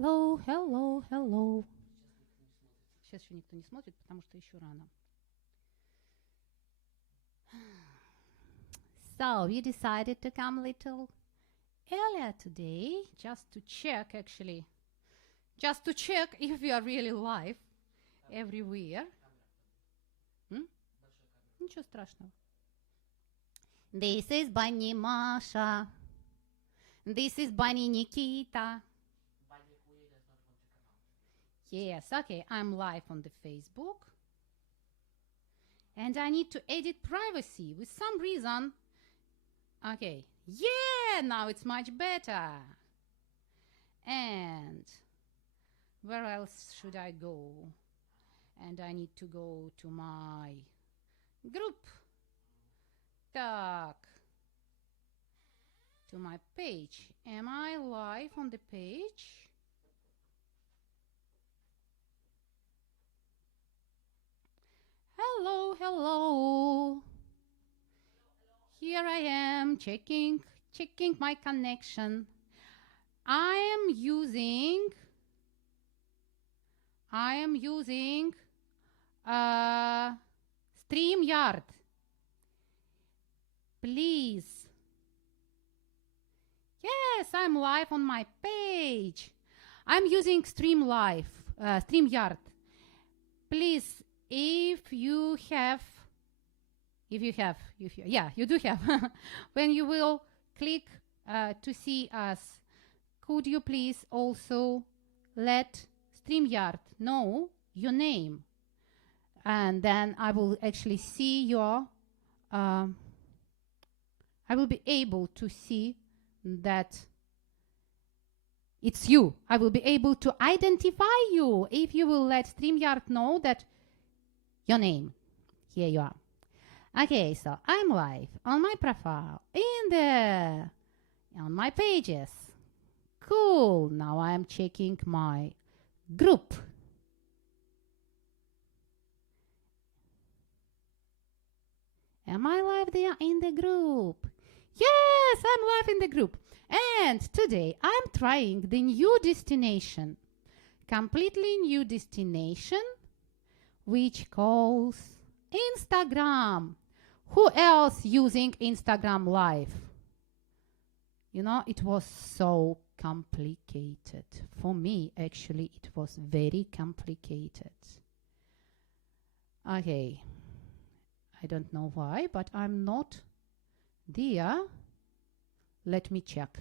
Hello, hello, hello. Сейчас еще никто не смотрит, потому что еще рано. So, we decided to come a little earlier today, just to check if we are really live everywhere. Ничего страшного. This is Bunny Masha. This is Bunny Nikita. Yes, okay, I'm live on the Facebook. And I need to edit privacy with some reason. Okay, yeah, now it's much better. And where else should I go? And I need to go to my group. Так. To my page. Am I live on the page? Hello, hello. Here I am checking my connection. I am using StreamYard. Please. Yes, I'm live on my page. I'm using StreamYard. Please, if you do have. When you will click to see us, could you please also let StreamYard know your name? And then I will actually see your, I will be able to see that it's you. I will be able to identify you if you will let StreamYard know that your name. Here you are. Okay, so I'm live on my profile, on my pages. Cool. Now I'm checking my group. Am I live there in the group? Yes, I'm live in the group. And today I'm trying the new destination, completely new destination, which calls Instagram. Who else using Instagram Live? You know, it was so complicated. For me, actually, it was very complicated. Okay. I don't know why, but I'm not there. Let me check.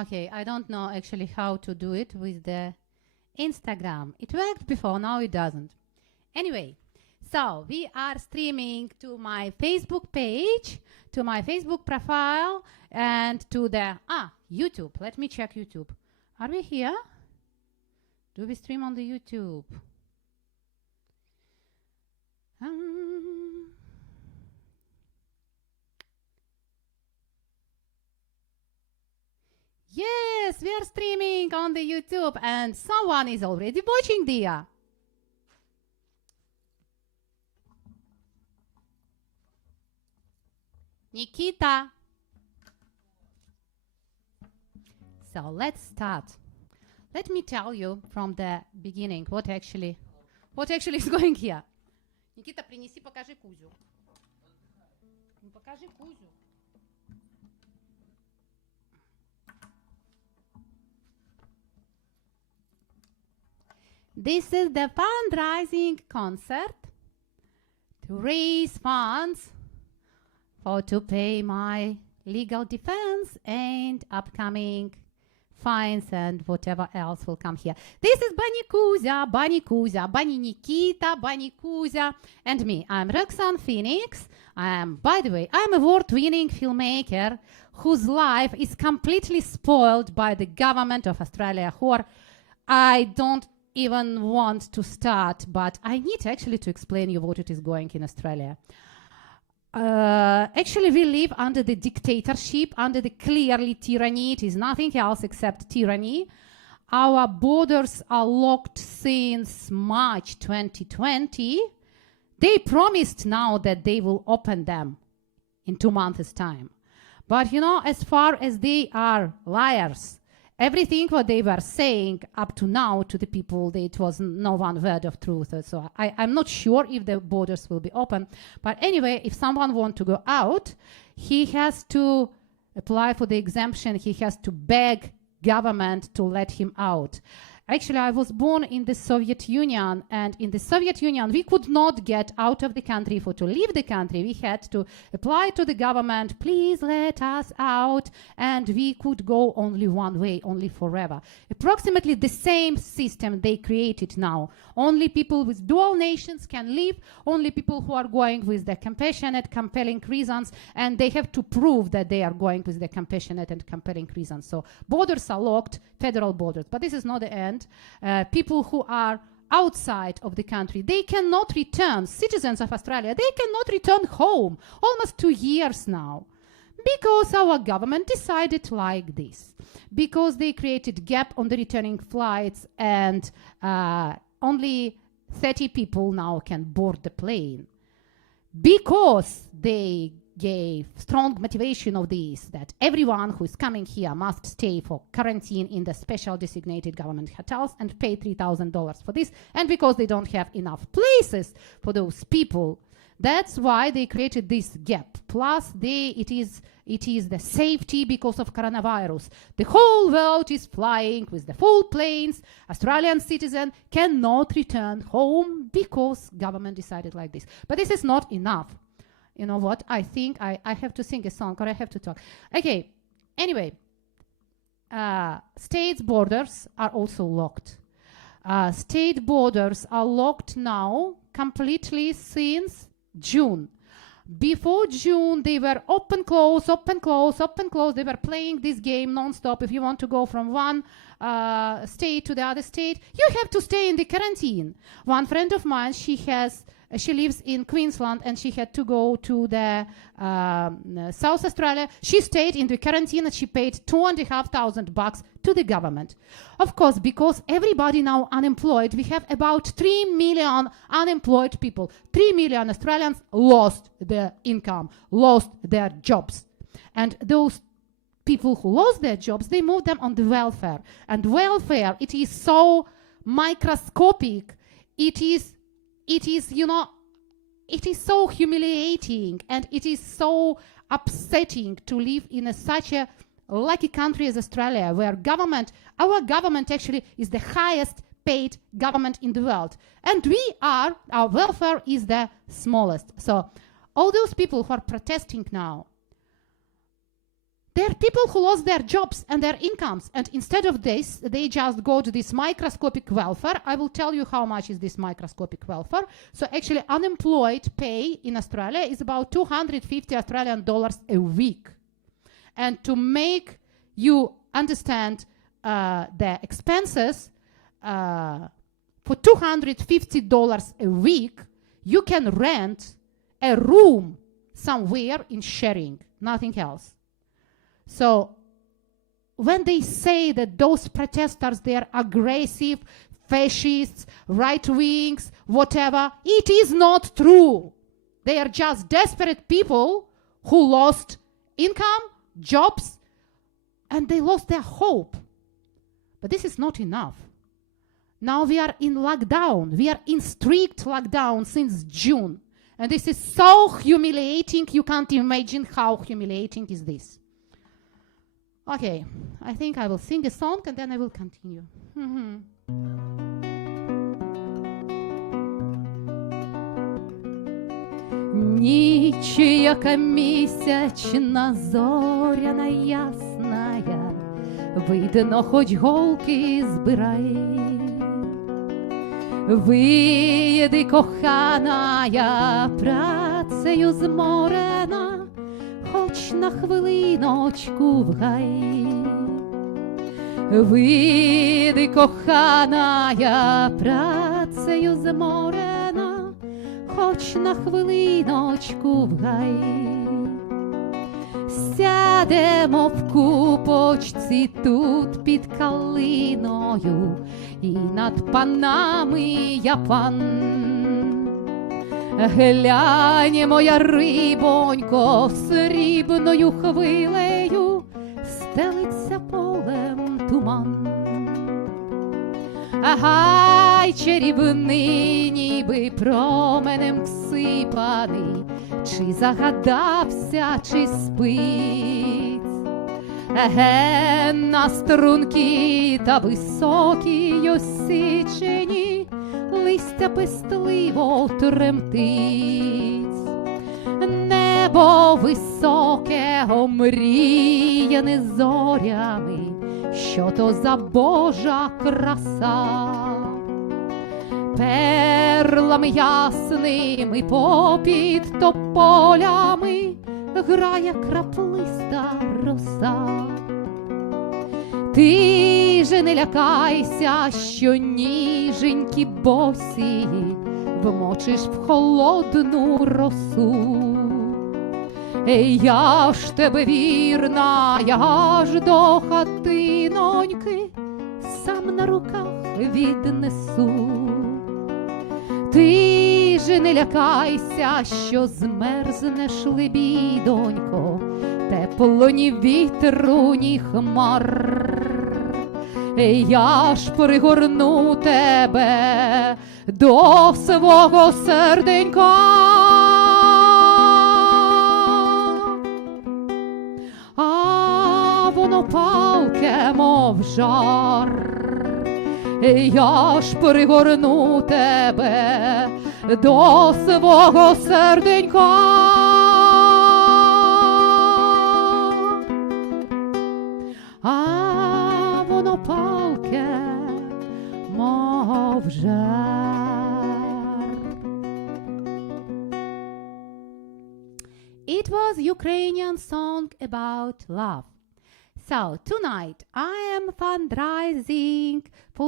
Okay, I don't know actually how to do it with the Instagram. It worked before, now it doesn't. Anyway, so we are streaming to my Facebook page, to my Facebook profile, and to the YouTube. Let me check YouTube. Are we here? Do we stream on the YouTube? Yes, we are streaming on the YouTube, and someone is already watching there. Nikita. So let's start. Let me tell you from the beginning what actually is going here. Никита, принеси, покажи Кузю. Покажи Кузю. This is the fundraising concert to raise funds to pay my legal defense and upcoming fines and whatever else will come here. This is Bunny Kuzya, Bunny Nikita, Bunny Kuzya, and me. I'm Roxanne Phoenix. By the way, I'm an award-winning filmmaker whose life is completely spoiled by the government of Australia, I don't even want to start, but I need actually to explain you what it is going in Australia. Actually, we live under the dictatorship, under the clearly tyranny. It is nothing else except tyranny. Our borders are locked since March 2020. They promised now that they will open them in 2 months' time. But, you know, as far as they are liars, everything what they were saying up to now to the people, it was no one word of truth. So I'm not sure if the borders will be open. But anyway, if someone wants to go out, he has to apply for the exemption. He has to beg government to let him out. Actually, I was born in the Soviet Union, and in the Soviet Union, we could not get out of the country. To leave the country, we had to apply to the government, please let us out, and we could go only one way, only forever. Approximately the same system they created now. Only people with dual nations can leave, only people who are going with the compassionate, compelling reasons, and they have to prove that they are going with the compassionate and compelling reasons. So borders are locked, federal borders, but this is not the end. People who are outside of the country, they cannot return. Citizens of Australia, they cannot return home almost 2 years now because our government decided like this, because they created gap on the returning flights, and only 30 people now can board the plane, because they gave strong motivation of this, that everyone who is coming here must stay for quarantine in the special designated government hotels and pay $3,000 for this, and because they don't have enough places for those people, that's why they created this gap. Plus, it is the safety because of coronavirus. The whole world is flying with the full planes. Australian citizen cannot return home because government decided like this. But this is not enough. You know what? I think I have to sing a song, or I have to talk. Okay. Anyway, states' borders are also locked. State borders are locked now completely since June. Before June, they were open, close, open, close, open, close. They were playing this game non-stop. If you want to go from one state to the other state, you have to stay in the quarantine. One friend of mine, she lives in Queensland, and she had to go to the South Australia. She stayed in the quarantine, and she paid $2,500 to the government. Of course, because everybody now unemployed, we have about 3 million unemployed people. 3 million Australians lost their income, lost their jobs. And those people who lost their jobs, they moved them on the welfare. And welfare, it is so microscopic. It is, you know, it is so humiliating, and it is so upsetting to live in such a lucky country as Australia, where our government actually is the highest paid government in the world. And our welfare is the smallest. So all those people who are protesting now, There are people who lost their jobs and their incomes, and instead of this, they just go to this microscopic welfare. I will tell you how much is this microscopic welfare. So actually, unemployed pay in Australia is about 250 Australian dollars a week. And to make you understand the expenses, for $250 a week, you can rent a room somewhere in sharing, nothing else. So when they say that those protesters, they are aggressive, fascists, right-wings, whatever, it is not true. They are just desperate people who lost income, jobs, and they lost their hope. But this is not enough. Now we are in lockdown. We are in strict lockdown since June. And this is so humiliating. You can't imagine how humiliating is this. Okay, I think I will sing a song and then I will continue. Ніч, яка місячна, зоряна ясная, видно, хоч голки збирай. Виїди, коханая, працею зморена, хоч на хвилиночку в гай. Виїди, коханая, працею зморена, хоч на хвилиночку в гай. Сядемо в купочці тут під калиною, і над панами я пан. Глянь, моя рибонько, срібною хвилею стелиться полем туман. Гай чарівний, ніби променем всипаний, чи загадався, чи спить. Еге, на струнки та високі осічені листя пестливо тремтить. Небо високе, омріяне зорями, що то за Божа краса. Перлами ясними попід тополями грає краплиста роса. Ти же не лякайся, що ніженькі босі вмочиш в холодну росу. Я ж тебе вірна, я аж до хатиноньки сам на руках віднесу. Ти ж не лякайся, що змерзнеш, лебідонько, тепло ні вітру, ні хмар. Я ж пригорну тебе до свого серденька. А воно палке, мов жар. Я ж пригорну тебе до свого серденька. А воно палке, мов жар. It was Ukrainian song about love. So tonight I am fundraising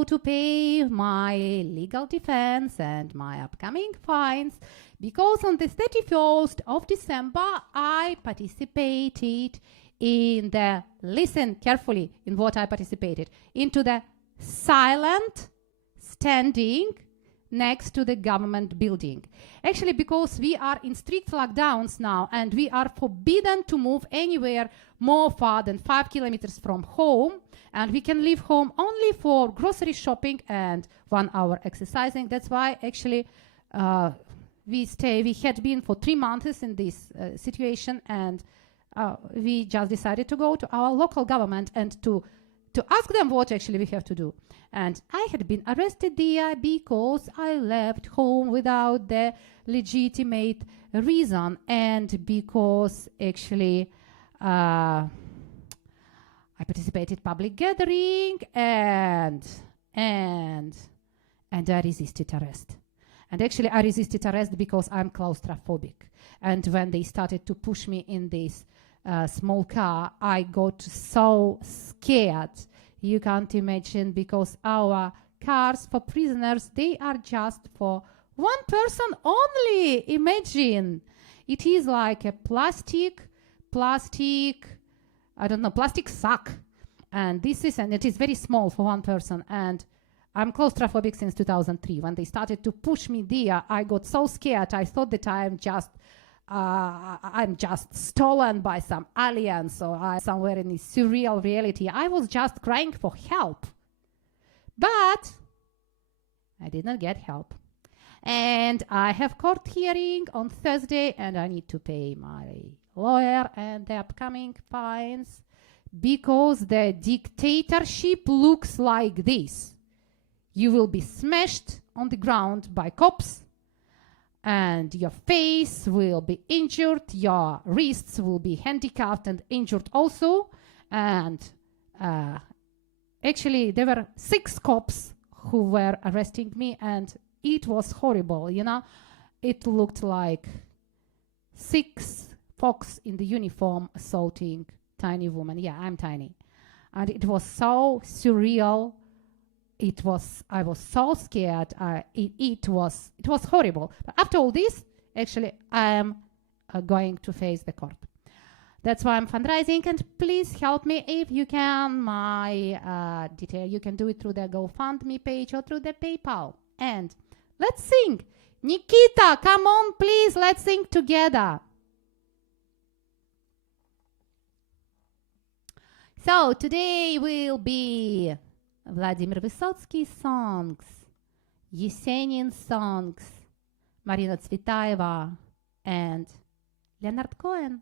to pay my legal defense and my upcoming fines, because on the 31st of December I participated in the, listen carefully in what I participated, into the silent standing next to the government building. Actually, because we are in strict lockdowns now and we are forbidden to move anywhere more far than 5 kilometers from home, and we can leave home only for grocery shopping and 1 hour exercising. That's why actually we had been for 3 months in this situation, and we just decided to go to our local government and to ask them what actually we have to do. And I had been arrested there because I left home without the legitimate reason, and because actually I participated public gathering and I resisted arrest. And actually I resisted arrest because I'm claustrophobic. And when they started to push me in this small car, I got so scared. You can't imagine, because our cars for prisoners, they are just for one person only. Imagine. It is like a plastic, I don't know, plastic sack. And it is very small for one person. And I'm claustrophobic since 2003. When they started to push me there, I got so scared. I thought that I'm just stolen by some aliens, or I'm somewhere in this surreal reality. I was just crying for help. But I did not get help. And I have court hearing on Thursday, and I need to pay my lawyer and the upcoming fines, because the dictatorship looks like this. You will be smashed on the ground by cops, and your face will be injured, your wrists will be handicapped and injured also. And actually there were 6 cops who were arresting me, and it was horrible, you know. It looked like 6 fox in the uniform assaulting tiny woman. Yeah, I'm tiny. And it was so surreal. I was so scared. It was horrible. But after all this, actually, I am going to face the court. That's why I'm fundraising, and please help me if you can. My detail, you can do it through the GoFundMe page or through the PayPal. And let's sing. Nikita, come on, please, let's sing together. So today will be Vladimir Vysotsky songs, Esenin songs, Marina Tsvetayeva, and Leonard Cohen.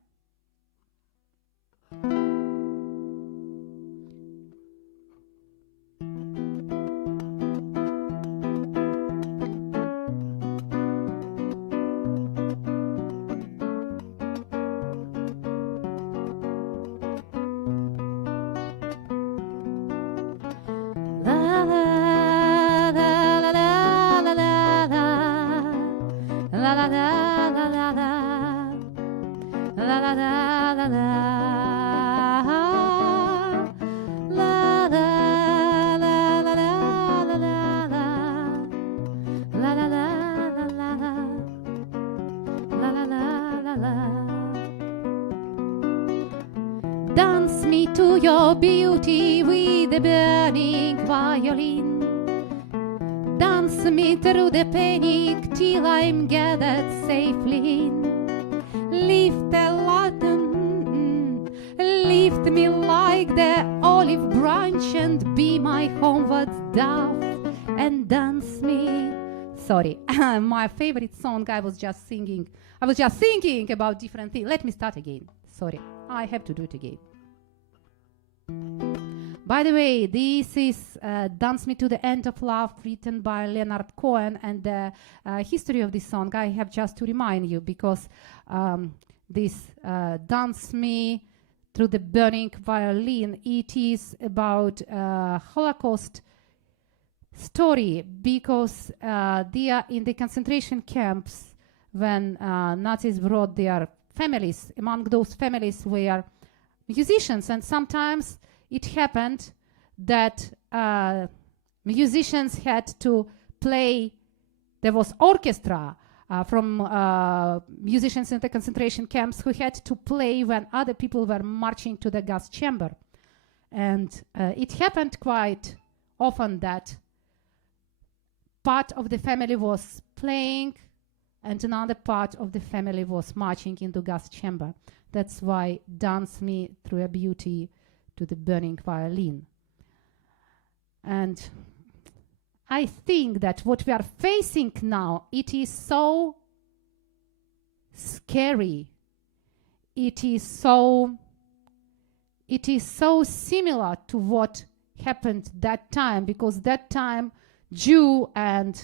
Dance me to your beauty with the burning violin. Dance me through the panic till I'm gathered safely in. Lift a lantern, lift me like the olive branch, and be my homeward dove, and dance me. Sorry, my favorite song. I was just thinking about different things. Let me start again. Sorry, I have to do it again. By the way, this is Dance Me to the End of Love, written by Leonard Cohen, and the history of this song I have just to remind you, because this Dance Me Through the Burning Violin, it is about Holocaust story, because they are in the concentration camps when Nazis brought their families. Among those families were musicians, and sometimes it happened that musicians had to play. There was orchestra from musicians in the concentration camps who had to play when other people were marching to the gas chamber. And it happened quite often that part of the family was playing and another part of the family was marching into gas chamber. That's why Dance Me Through a Beauty to the Burning Violin. And I think that what we are facing now, it is so scary. It is so similar to what happened that time, because that time Jew and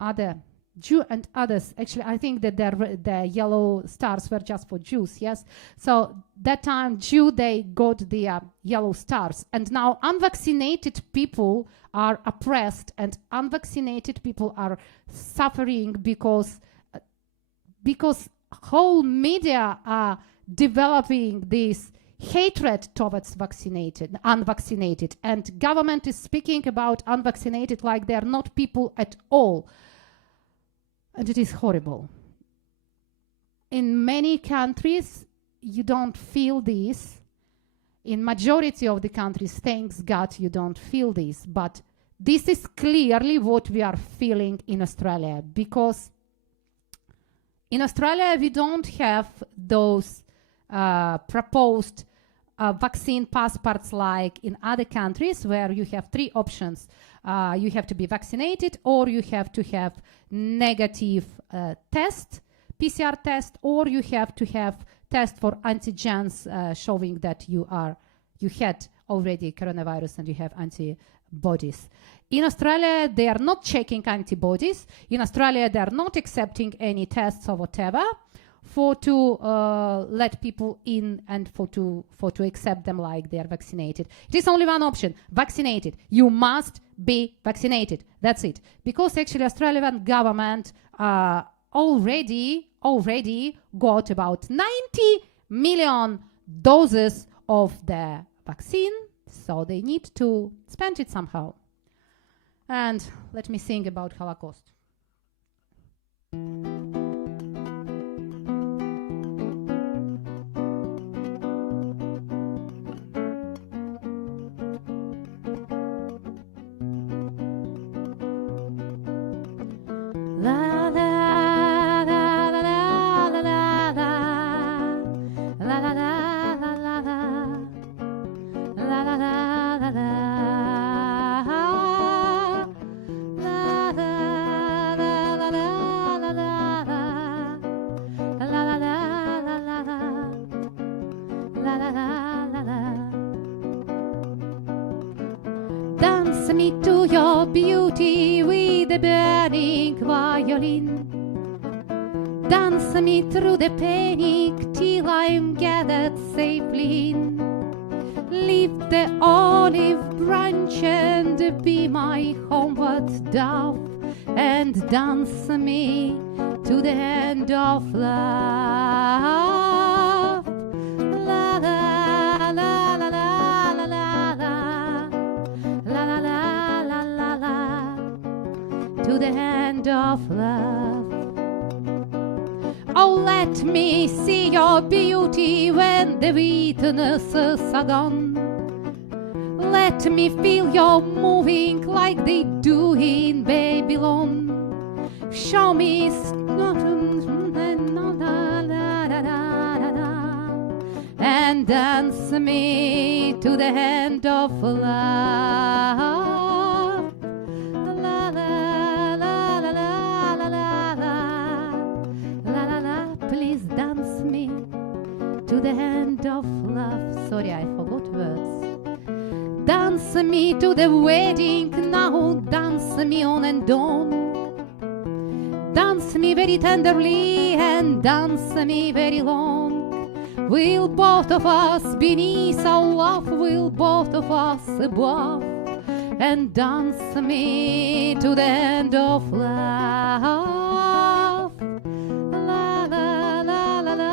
other Jew and others. Actually, I think that the yellow stars were just for Jews, yes? So that time, Jew, they got the yellow stars. And now unvaccinated people are oppressed and unvaccinated people are suffering because whole media are developing this hatred towards unvaccinated. And government is speaking about unvaccinated like they're not people at all. And it is horrible. In many countries, you don't feel this. In majority of the countries, thanks God, you don't feel this. But this is clearly what we are feeling in Australia, because in Australia, we don't have those proposed vaccine passports like in other countries where you have 3 options. You have to be vaccinated, or you have to have negative test, PCR test, or you have to have test for antigens showing that you had already coronavirus and you have antibodies. In Australia, they are not checking antibodies. In Australia, they are not accepting any tests or whatever for to let people in and for to accept them like they are vaccinated. It is only one option: vaccinated. You must be vaccinated. That's it. Because actually, Australian government already got about 90 million doses of the vaccine, so they need to spend it somehow. And let me sing about Holocaust. La la la la la la la la la la la la la la la. Dance me to your beauty with a burning violin. Dance me through the panic till I'm gathered safely in. Lift the olive branch and be my homeward dove, and dance me to the end of love. La la la la la la la la la la la la la, to the end of love. Oh, let me see your beauty when the witnesses are gone. Let me feel you moving like they do in Babylon. Show me and dance me to the end of love. La la la la la la la la la. Please dance me to the end of love. Sorry, I forgot words. Dance me to the wedding now, dance me on and on. Dance me very tenderly and dance me very long. Will both of us beneath our love, will both of us above, and dance me to the end of love. La la la la la la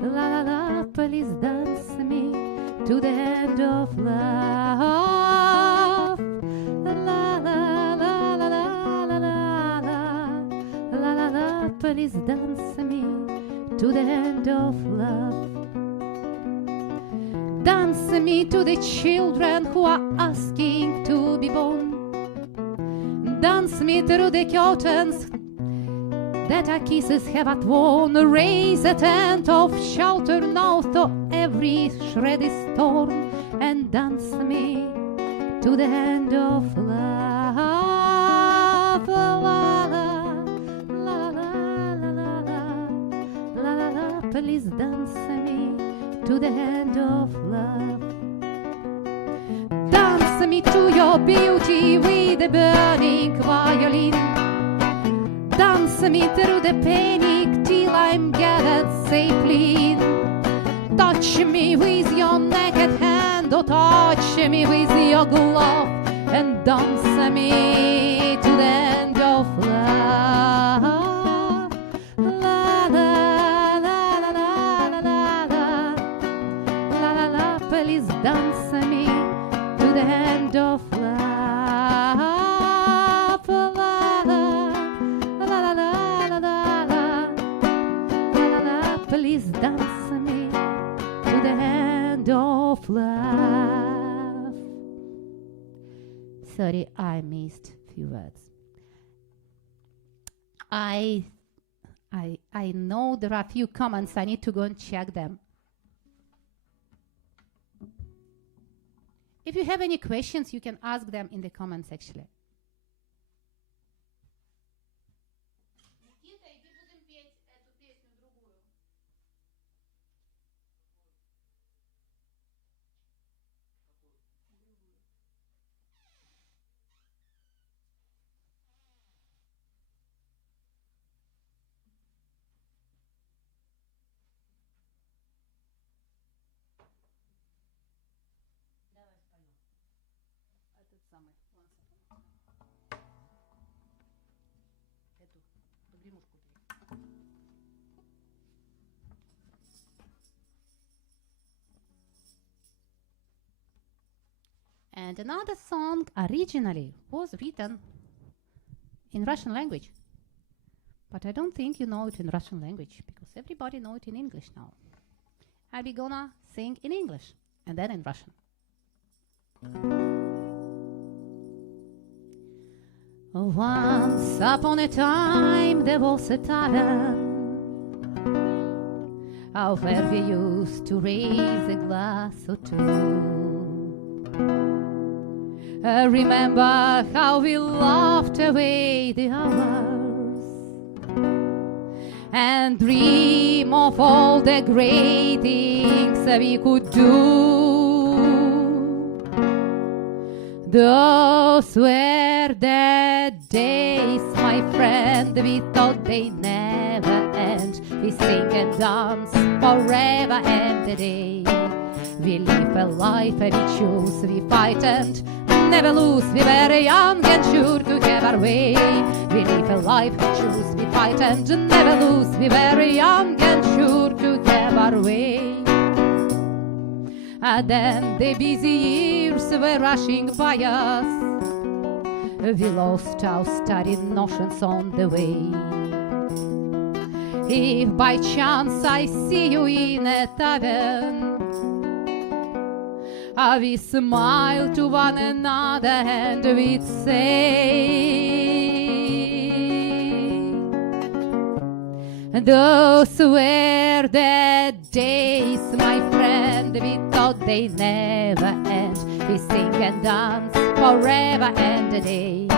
la la la. Please dance me to the end of love. La la la la la la la la. Please dance me to the end of love. Dance me to the children who are asking to be born. Dance me through the curtains that our kisses have outworn. Raise a tent of shelter now to every shreddy storm, and dance me to the end of love. La la la la la la la. Please dance me to the end of love. Dance me to your beauty with a burning violin. Dance me through the panic till I'm gathered safely in. Touch me with your naked hand, or touch me with your glove, and dance me to the end of love. La la la la la la la la la la la. Please dance me to the end of love. La la la la la la la la. Please dance me to the end of love. Sorry, I missed few words. I know there are a few comments. I need to go and check them. If you have any questions, you can ask them in the comments actually. And another song originally was written in Russian language. But I don't think you know it in Russian language, because everybody knows it in English now. I'll be gonna sing in English and then in Russian. Once upon a time there was a tavern where we used to raise a glass or two. Remember how we laughed away the hours and dream of all the great things we could do. Those were the days, my friend, we thought they never end. We sing and dance forever and a day. We live a life we choose, we fight and never lose. We were young and sure to have our way. We live a life we choose, we fight and never lose. We were young and sure to have our way. And then the busy years were rushing by us. We lost our studied notions on the way. If by chance I see you in a tavern, we smile to one another and we'd say, those were the days, my friend, we thought they never end. We sing and dance forever and a day.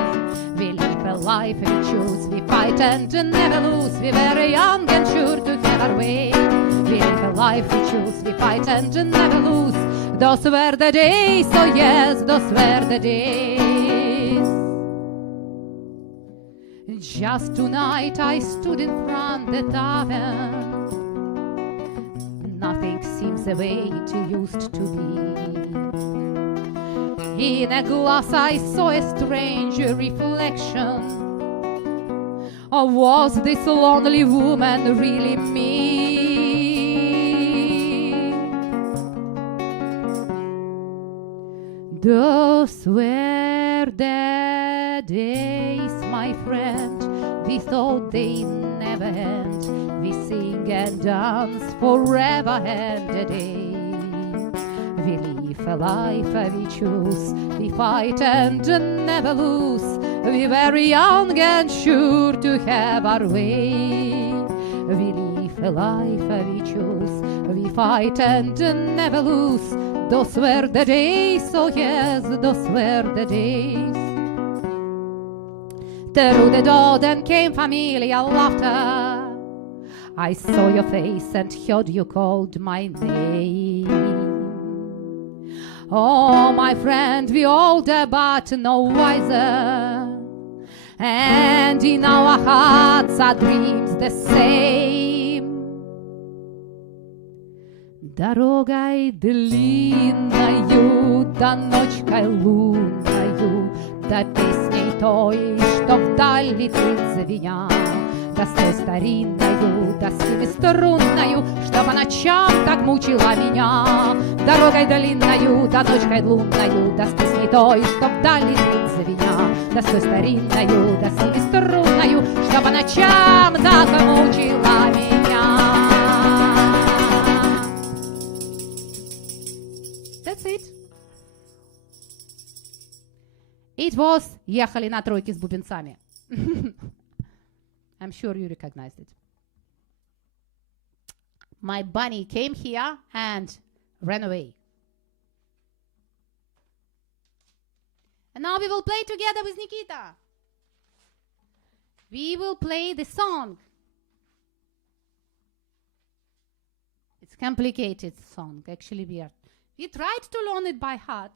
We live a life we choose, we fight and never lose. We were young and sure to have our way. We live a life we choose, we fight and never lose. Those were the days, oh yes, those were the days. Just tonight I stood in front the tavern. Nothing seems the way it used to be. In a glass I saw a strange reflection. Or was this lonely woman really me? Those were the days, my friend, we thought they never end. We sing and dance forever and a day. We live a life we choose, we fight and never lose. We were young and sure to have our way. We live a life we choose, we fight and never lose. Those were the days, oh yes, those were the days. Through the door then came familiar laughter. I saw your face and heard you called my name. Oh, my friend, we older but no wiser, and in our hearts are dreams the same. Дорогой длинною, да ночкой лунною, да песней той, что вдаль летит звеня, да с той старинною, да семиструнною, что по ночам так мучила меня. Дорогой длинною, да ночкой лунною, да с песней той, что вдаль летит звеня, да с той старинною, да семиструнною, что по ночам так мучила меня. That's it. It was «Ехали на тройке с бубенцами». I'm sure you recognized it. My bunny came here and ran away. And now we will play together with Nikita. We will play the song. It's a complicated song, actually. We tried to learn it by heart.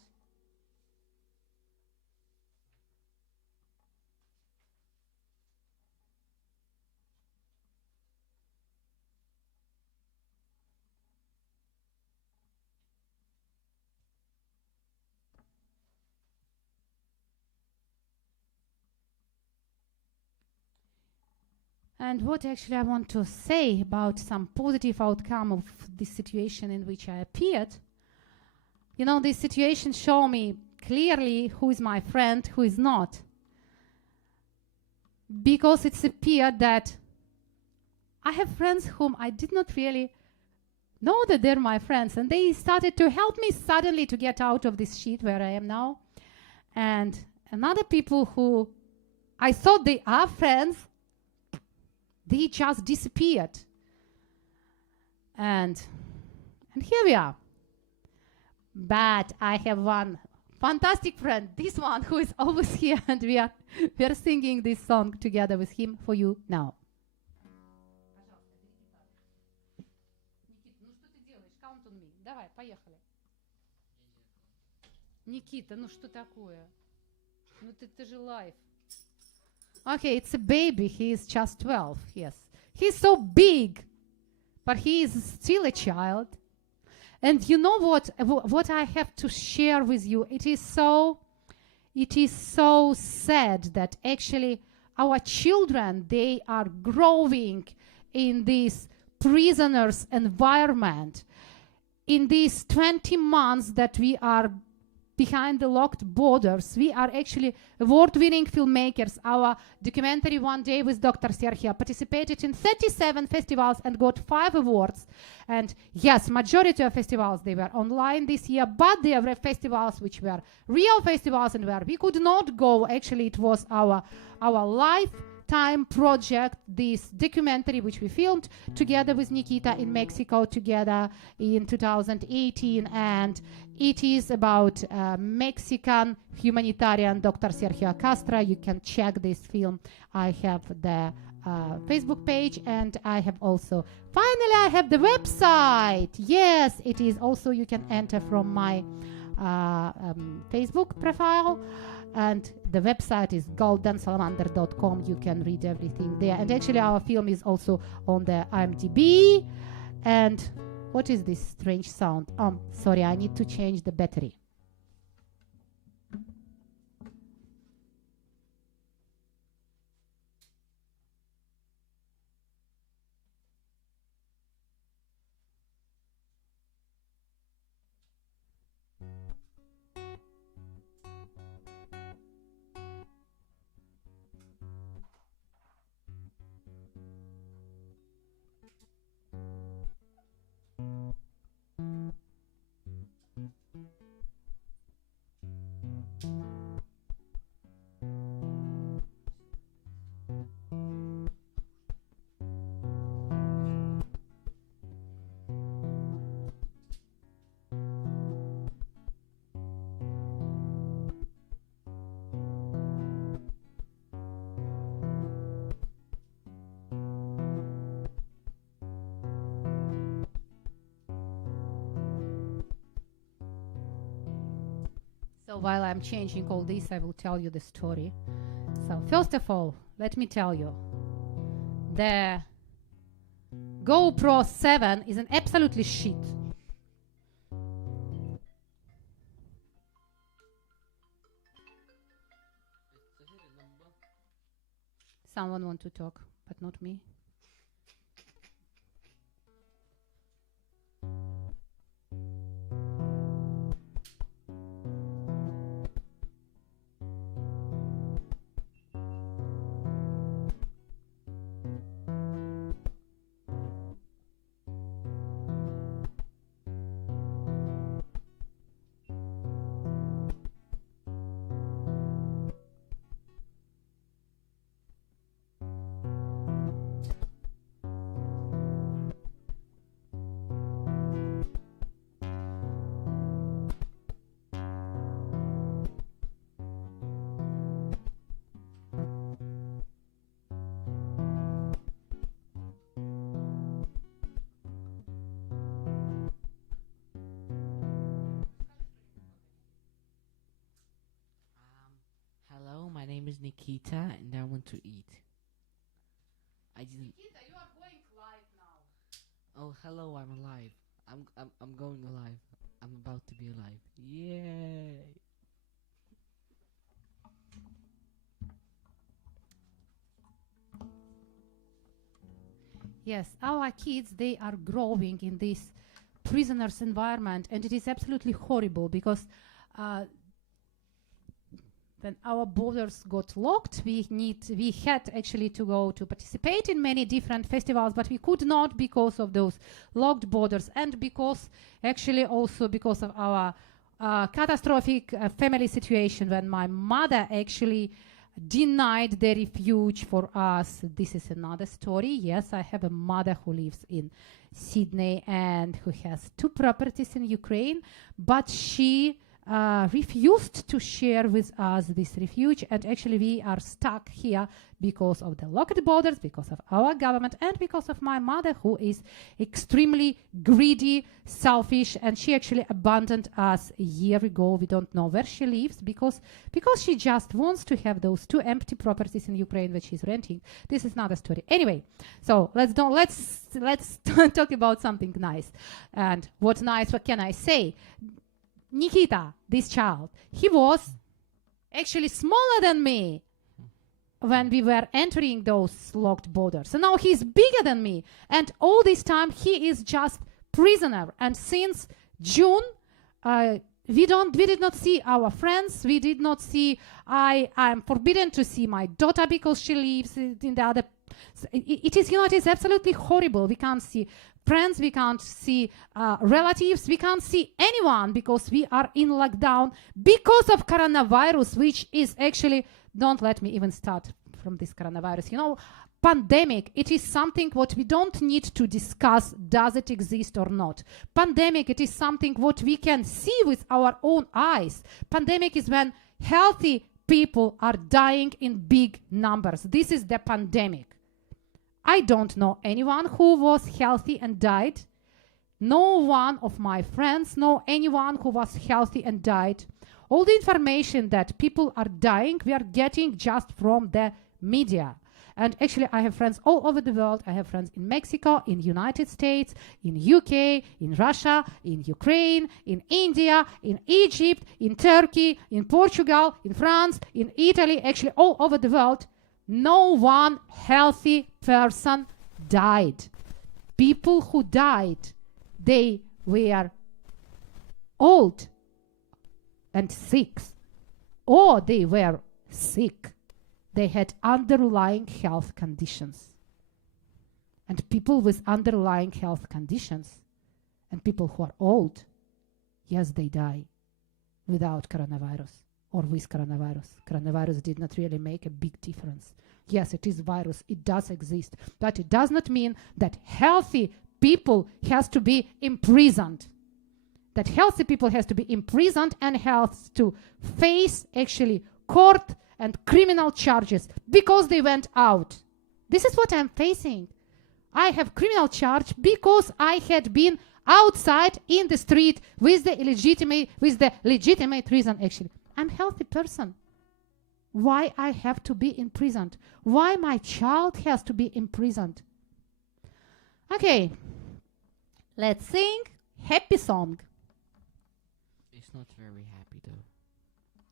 And what actually I want to say about some positive outcome of this situation in which I appeared. You know, this situation showed me clearly who is my friend, who is not. Because it's appeared that I have friends whom I did not really know that they're my friends, and they started to help me suddenly to get out of this shit where I am now. And another people who I thought they are friends, they just disappeared. And here we are. But I have one fantastic friend, this one who is always here, and we are singing this song together with him for you now. Давай, поехали. Никита, ну что такое? Ну ты же live. Okay, it's a baby. He is just 12, yes. He's so big, but he is still a child. And you know what I have to share with you? It is so sad that actually our children, they are growing in this prisoner's environment. In these 20 months that we are behind the locked borders, we are actually award-winning filmmakers. Our documentary One Day with Dr. Sergei participated in 37 festivals and got 5 awards. And yes, majority of festivals, they were online this year, but there were festivals which were real festivals and where we could not go. Actually, it was our lifetime project, this documentary which we filmed together with Nikita in Mexico together in 2018, and it is about Mexican humanitarian Dr. Sergio Castro. You can check this film. I have the Facebook page, and I have also, finally I have the website. Yes, it is also, you can enter from my Facebook profile. And the website is goldensalamander.com. You can read everything there. And actually our film is also on the IMDb. And what is this strange sound? Sorry, I need to change the battery. So while I'm changing all this, I will tell you the story. So first of all, let me tell you, the GoPro 7 is an absolutely shit. Someone want to talk, but not me. Hello, my name is Nikita, and I want to eat. I didn't. Nikita, you are going live now. Oh, hello, I'm alive. I'm going alive. I'm about to be alive. Yay! Yes, our kids, they are growing in this prisoner's environment, and it is absolutely horrible because when our borders got locked, we had actually to go to participate in many different festivals, but we could not because of those locked borders, and because actually also because of our catastrophic family situation when my mother actually denied the refuge for us. This is another story. Yes, I have a mother who lives in Sydney and who has 2 properties in Ukraine, but she refused to share with us this refuge, and actually we are stuck here because of the locked borders, because of our government, and because of my mother, who is extremely greedy, selfish, and she actually abandoned us a year ago. We don't know where she lives because she just wants to have those 2 empty properties in Ukraine that she's renting. This is not a story. Anyway, so let's talk about something nice. And what nice, what can I say? Nikita, this child, he was actually smaller than me when we were entering those locked borders. So now he's bigger than me. And all this time he is just prisoner. And since June, we did not see our friends. We did not see, I'm forbidden to see my daughter because she lives in the other. It is absolutely horrible. We can't see friends, we can't see relatives, we can't see anyone because we are in lockdown because of coronavirus, which is actually, don't let me even start from this coronavirus. You know, pandemic, it is something what we don't need to discuss, does it exist or not. Pandemic, it is something what we can see with our own eyes. Pandemic is when healthy people are dying in big numbers. This is the pandemic. I don't know anyone who was healthy and died. No one of my friends know anyone who was healthy and died. All the information that people are dying, we are getting just from the media. And actually, I have friends all over the world. I have friends in Mexico, in United States, in UK, in Russia, in Ukraine, in India, in Egypt, in Turkey, in Portugal, in France, in Italy, actually all over the world. No one healthy person died. People who died, they were old and sick, or they were sick. They had underlying health conditions. And people with underlying health conditions and people who are old, yes, they die without coronavirus or with coronavirus. Coronavirus did not really make a big difference. Yes, it is virus, it does exist, but it does not mean that healthy people has to be imprisoned. That healthy people has to be imprisoned and has to face actually court and criminal charges because they went out. This is what I'm facing. I have criminal charge because I had been outside in the street with the legitimate reason. Actually, I'm healthy person. Why I have to be imprisoned? Why my child has to be imprisoned? Okay, let's sing happy song. It's not very happy though.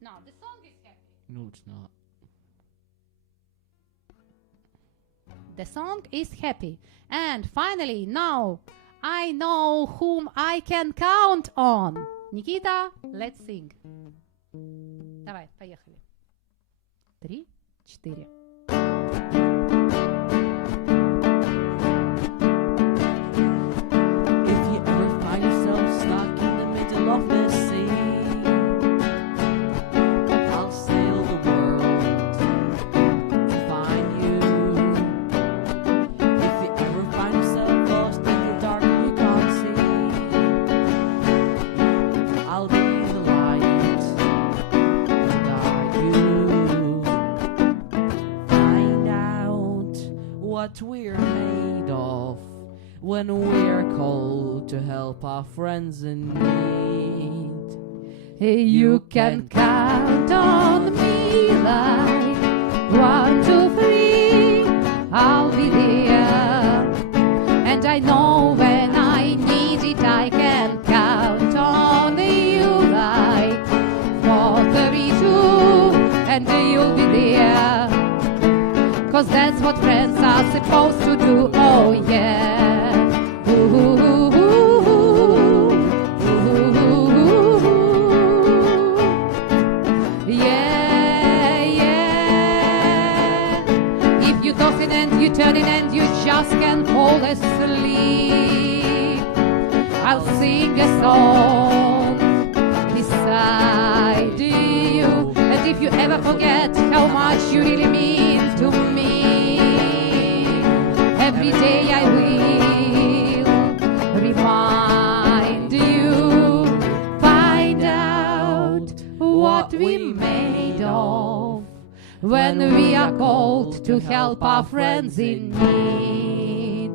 No, the song is happy. No, it's not. The song is happy. And finally, now I know whom I can count on. Nikita, let's sing. Давай, поехали. 3, 4. If you ever find yourself stuck in the middle of the sea, I'll sail the world to find you. If you ever find yourself lost in the dark and you can't see, I'll be the light to guide you. Find out what we're made of when we're called to help our friends in need. You can count on me like 1, 2, 3. I'll be there. And I know when I need it, I can count on you like 4, 32. And you'll be there. 'Cause that's what friends are supposed to do. Oh yeah. Ooh, ooh, ooh, ooh, ooh, ooh. Yeah, yeah. If you tossing and you turning and you just can't fall asleep, I'll sing a song beside you. And if you ever forget how much you really mean to me, every day I will remind you. Find out what we made of when we are called to help our friends in need.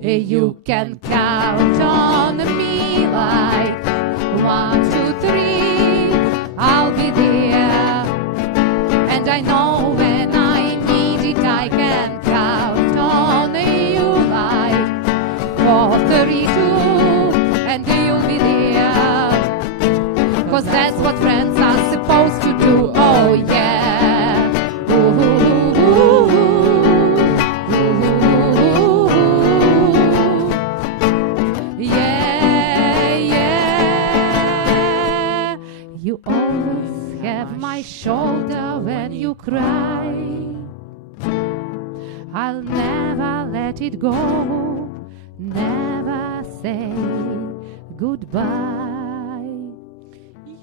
You can count on me like 1, 2, 3. I'll be there. And I know when I need it, I can count on you like 4, 32. And you'll be there. 'Cause that's what friends are supposed to do. Oh yeah. Ooh, ooh, ooh, ooh, ooh. Yeah, yeah. You always have my shoulder when you cry. I'll never let it go. Never say goodbye.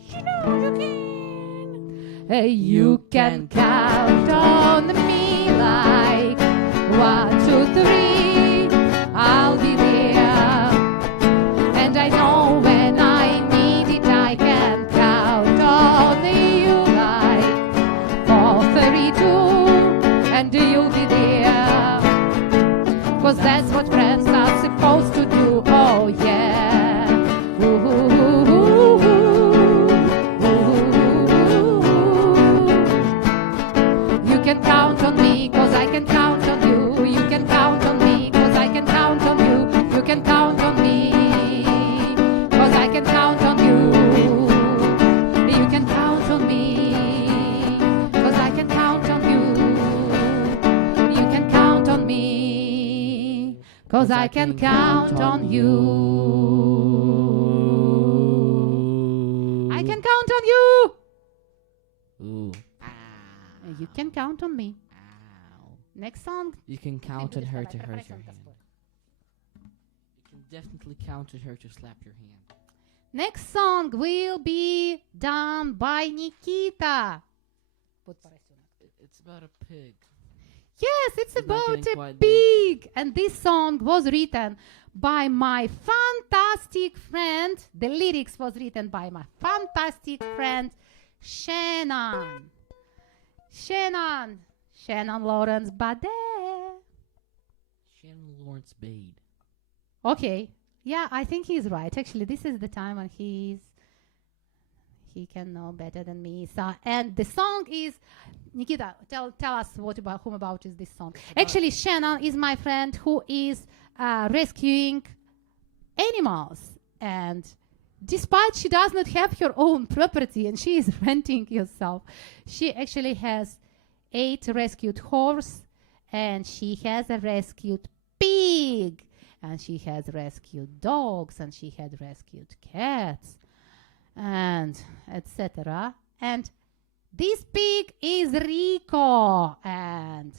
You know you can. You can count on me like 1, 2, 3. I'll be there. And I know when I need it, I can count on you like 4, 32. And you'll be there. 'Cause that's what friends are supposed to do. Oh yeah. Ooh, ooh, ooh, ooh, ooh. You can count on me 'cause I can count on you. You can count on me 'cause I can count on you. You can count on me 'cause I can count on you. You can count on me 'cause I can count on you. You can count on me 'cause I can count on you. I can count on you. Ooh. You can count on me. Ow. Next song. You can count on her to hurt your Preparation hand. task. You can definitely count on her to slap your hand. Next song will be done by Nikita. It's about a pig. Yes, it's It's not about getting a quite pig. And this song was written by my fantastic friend. The lyrics was written by my fantastic friend, Shannon. Shannon Lawrence Bade. Shannon Lawrence Bade. Okay. Yeah, I think he's right. Actually, this is the time when He can know better than me. So, and the song is, Nikita, tell us whom about is this song. Actually, Shannon is my friend who is rescuing animals, and despite she does not have her own property and she is renting herself, she actually has 8 rescued horse, and she has a rescued pig, and she has rescued dogs, and she had rescued cats, and etc. And this pig is Rico, and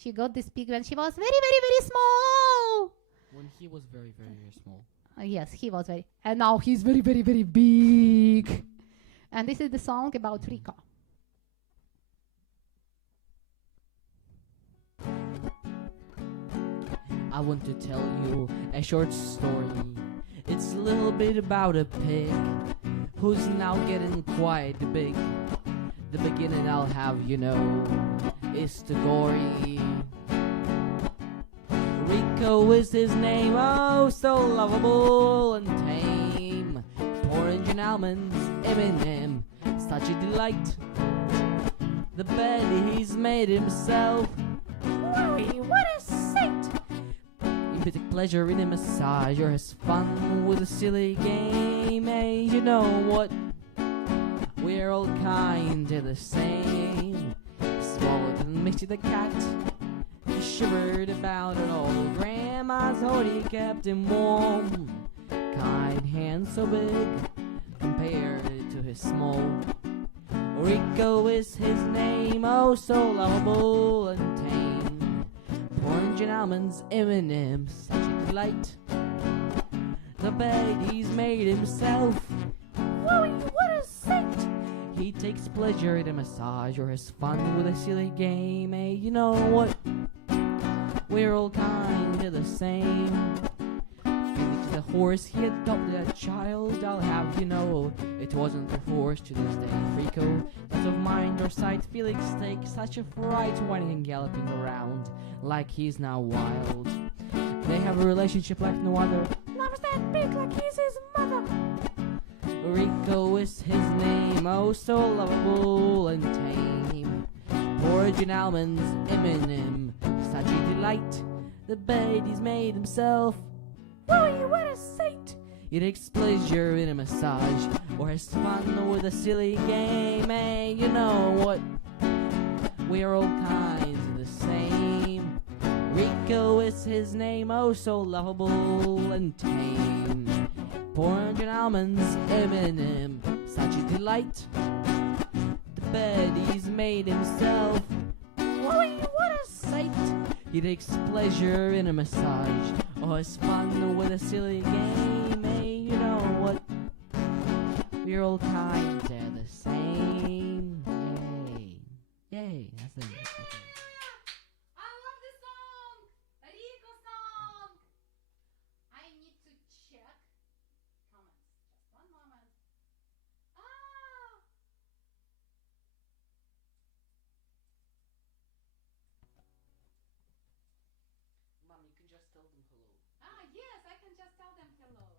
she got this pig when she was very, very, very small. When he was very, very, very small. Yes, he was very, and now he's very, very, very big. And this is the song about Rico. I want to tell you a short story. It's a little bit about a pig who's now getting quite big. The beginning I'll have, is the gory. Rico is his name, oh so lovable and tame. Orange and almonds, M&M, such a delight. The bed he's made himself, why, what a sight! You take pleasure in a massage or has fun with a silly game. Hey, you know what? We're all kind of the same. Swallowed and Mixie the cat, he shivered about an old grandma's hoodie kept him warm. Kind hands so big compared to his small. Rico is his name, oh so lovable and tame. Orange and almonds, M&M, such a delight. The bed he's made himself, whoa, what a sight! He takes pleasure in a massage or has fun with a silly game. Hey, you know what? We're all kind of the same. Feeding to the horse, he adopted a child. I'll have you know, it wasn't their force to this day. Rico, not of mind or sight, Felix takes such a fright, whining and galloping around like he's now wild. They have a relationship like no other. Loves that pig like he's his mother. Rico is his name, oh so lovable and tame. Porridge and almonds, M&M, such a delight. The bed he's made himself, whoa, what a sight! He takes pleasure in a massage or has fun with a silly game. Hey, you know what? We're all kinds of the same. Rico is his name, oh so lovable and tame. Orange and almonds, M&M, such a delight. The bed he's made himself, whoa, what a sight! He takes pleasure in a massage or has fun with a silly game. Hey, you know what? We're all kind of the same. Yay. Yay. That's it. I love this song! Rico song! I need to check comments. Just one moment. Mom, you can just tell them hello. Yes, I can just tell them hello.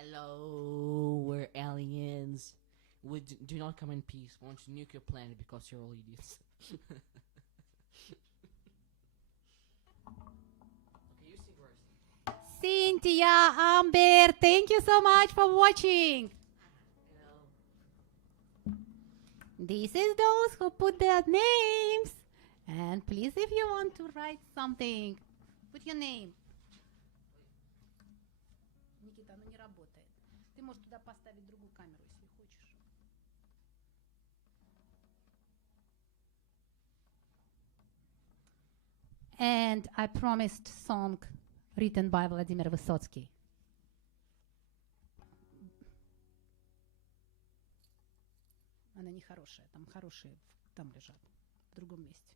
Hello, we're aliens. We do not come in peace. We want to nuke your planet because you're all idiots. Okay, you sing first. Cynthia, Amber, thank you so much for watching. This is those who put their names. And please, if you want to write something, put your name. Никита, оно не работает. Ты можешь туда поставить другую камеру, если хочешь. And I promised song written by Vladimir Vysotsky. Она не хорошая, там хорошие там лежат, в другом месте.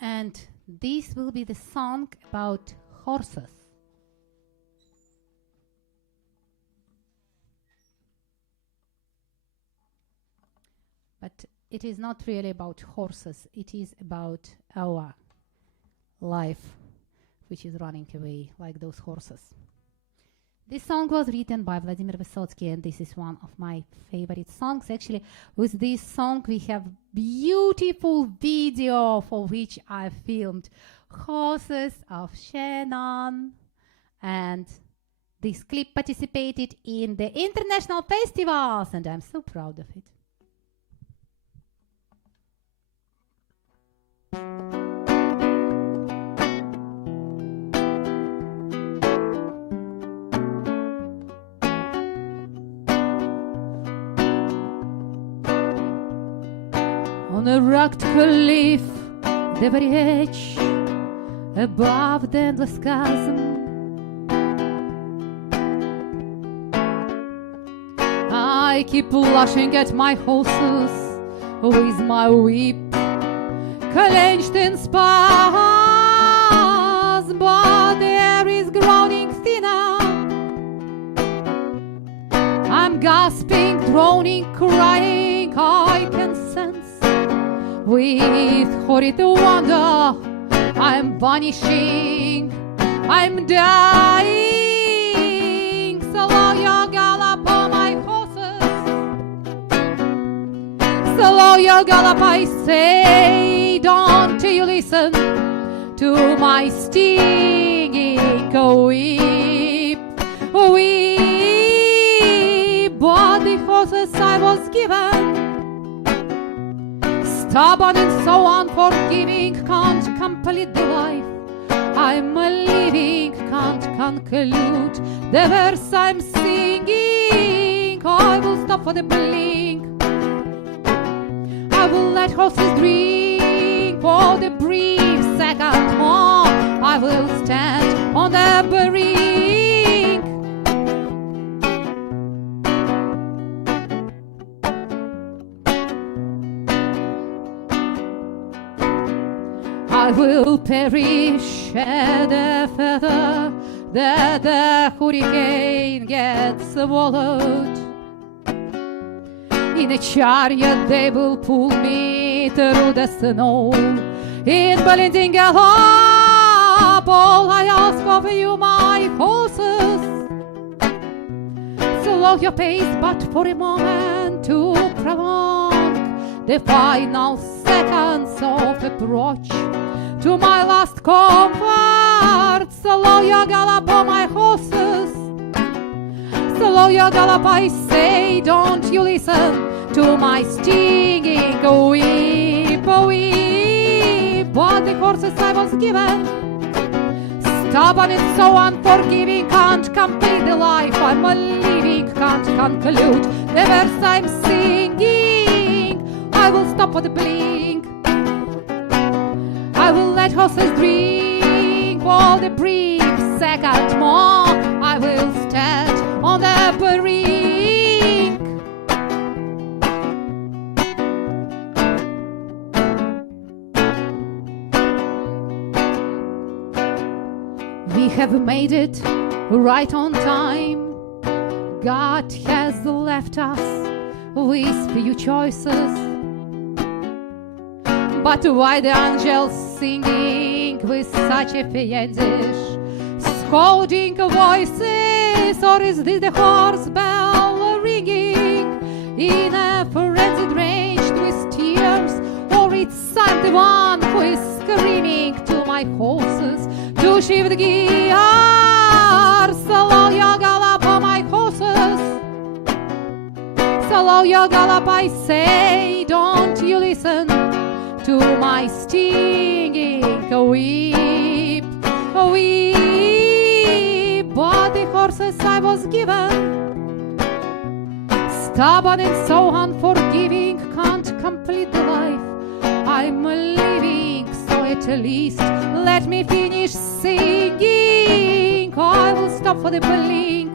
And this will be the song about horses. But it is not really about horses, it is about our life, which is running away like those horses. This song was written by Vladimir Vysotsky, and this is one of my favorite songs. Actually, with this song we have beautiful video for which I filmed Horses of Shannon, and this clip participated in the international festivals, and I'm so proud of it. On a rugged cliff, the very edge, above the endless chasm, I keep lashing at my horses with my whip, clenched in spasms, but the air is growing thinner. I'm gasping, droning, crying, I can sense with horrid wonder I'm vanishing, I'm dying. Slow your gallop, oh my horses, slow your gallop, I say. Don't you listen to my stinging whip, whip. But the horses I was given, stubborn and so unforgiving, can't complete the life I'm living, can't conclude the verse I'm singing. I will stop for the blink, I will let horses drink for the brief second more. I will stand on the brink. I will perish at the feather that the hurricane gets swallowed. In a chariot they will pull me through the snow. In blinding gallop, all I ask of you, my horses, slow your pace but for a moment to prolong the final seconds of approach to my last comfort. Slow your gallop, oh my horses, slow your gallop, I say. Don't you listen to my stinging whip, whip. But the horses I was given, stubborn and so unforgiving, can't complete the life I'm living, can't conclude the verse I'm singing. I will stop for the blink, I will let horses drink for the brief second more. I will stand on the brink. We have made it right on time. God has left us with few choices. But why the angels singing with such a fiendish, scolding voices? Or is this the horse bell ringing in a frenzied rage with tears? Or it's I'm the one who is screaming to my horses to shift gears? Slow your gallop, oh my horses, slow your gallop, I say. Don't you listen to my stinging whip, whip. But the horses I was given, stubborn and so unforgiving, can't complete the life I'm living. So at least let me finish singing. I will stop for the blink,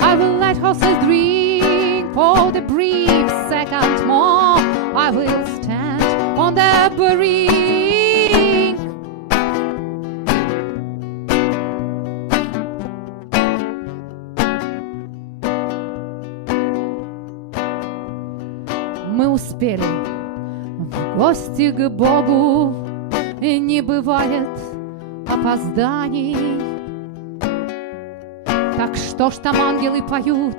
I will let horses drink for the brief second more. I will stand on the brink. мы успели в гости к Богу, и не бывает опозданий. Так что ж там ангелы поют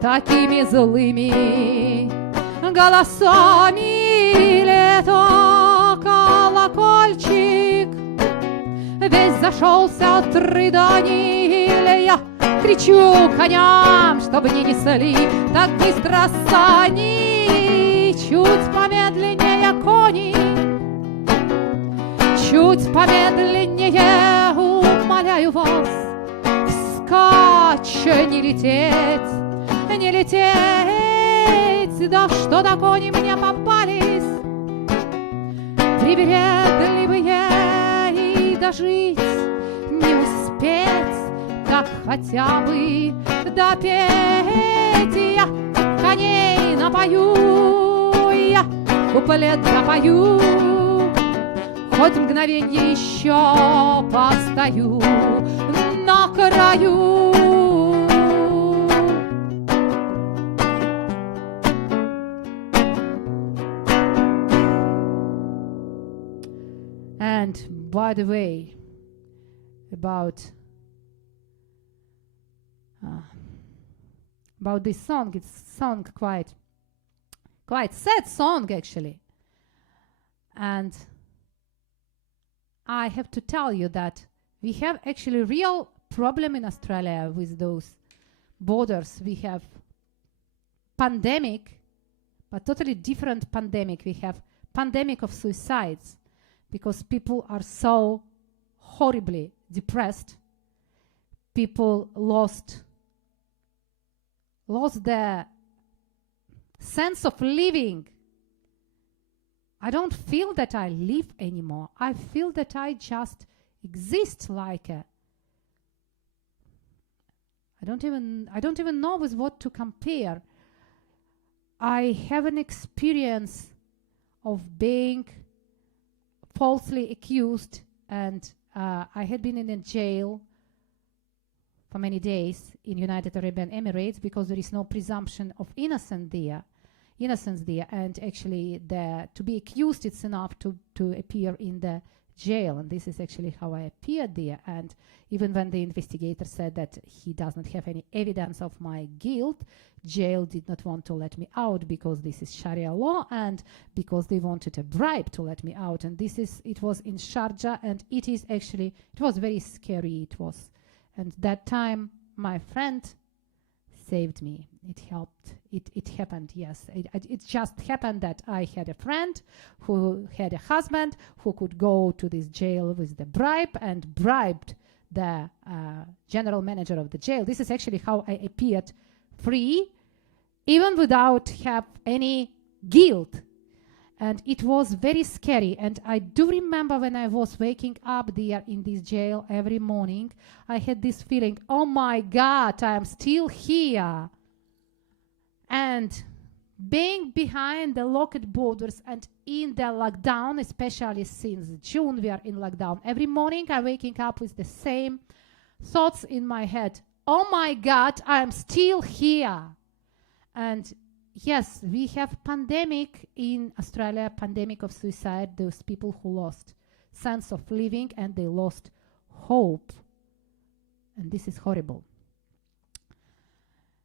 такими злыми голосами? Или это колокольчик весь зашелся от рыданий? Или я кричу коням, чтобы не несли так быстро сани? Чуть помедленнее кони, чуть помедленнее, умоляю вас, вскачь, не лететь, не лететь. Да что до кони мне попались привередливые, и дожить не успеть, так хотя бы допеть. Я коней напою, я куплет допою, хоть мгновенье еще постою на краю. And by the way, about this song, it's song quite sad song actually, and I have to tell you that we have actually real problem in Australia with those borders. We have pandemic, but totally different pandemic. We have pandemic of suicides because people are so horribly depressed. People lost their sense of living. I don't feel that I live anymore. I feel that I just exist like a... I don't even know with what to compare. I have an experience of being falsely accused, and I had been in a jail for many days in United Arab Emirates because there is no presumption of innocence there, and actually to be accused, it's enough to appear in the jail, and this is actually how I appeared there. And even when the investigator said that he does not have any evidence of my guilt, jail did not want to let me out because this is Sharia law and because they wanted a bribe to let me out. And it was in Sharjah, and it was very scary. And that time my friend saved me. It helped. It happened, yes. It just happened that I had a friend who had a husband who could go to this jail with the bribe and bribed the general manager of the jail. This is actually how I appeared free, even without have any guilt. And it was very scary. And I do remember when I was waking up there in this jail every morning, I had this feeling, oh my God, I am still here. And being behind the locked borders and in the lockdown, especially since June we are in lockdown, every morning I'm waking up with the same thoughts in my head. Oh my God, I am still here. And yes, we have pandemic in Australia, pandemic of suicide, those people who lost sense of living and they lost hope. And this is horrible.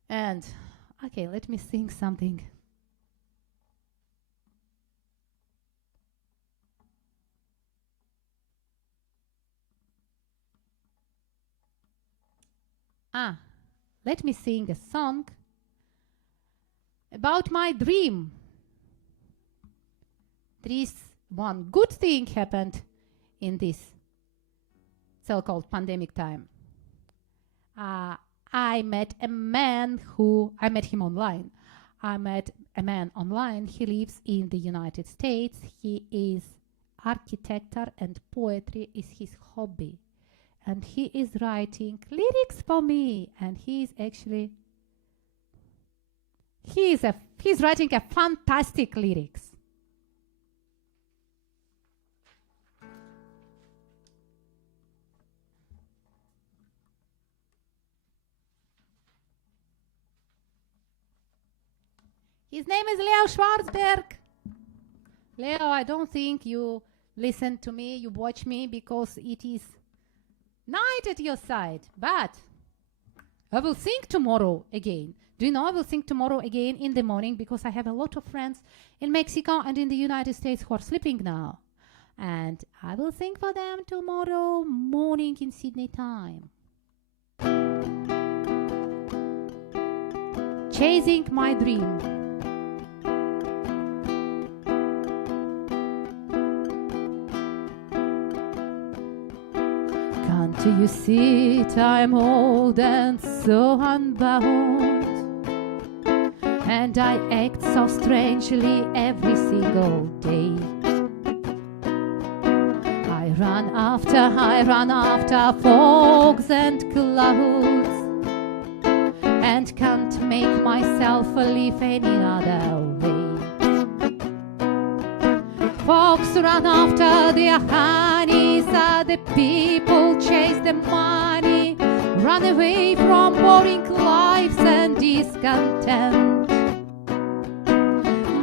And, okay, let me sing something. Let me sing a song about my dream. There is one good thing happened in this so-called pandemic time. I met him online. I met a man online. He lives in the United States. He is architecture and poetry is his hobby. And he is writing lyrics for me. And he's writing a fantastic lyrics. His name is Leo Schwarzberg. Leo, I don't think you listen to me, you watch me, because it is night at your side. But I will sing tomorrow again. Do you know I will sing tomorrow again in the morning, because I have a lot of friends in Mexico and in the United States who are sleeping now. And I will sing for them tomorrow morning in Sydney time. Chasing my dream. Can't you see it? I'm old and so unbound, and I act so strangely every single day. I run after fogs and clouds, and can't make myself live any other way. Fogs run after their honeys, the people chase the money, run away from boring lives and discontent.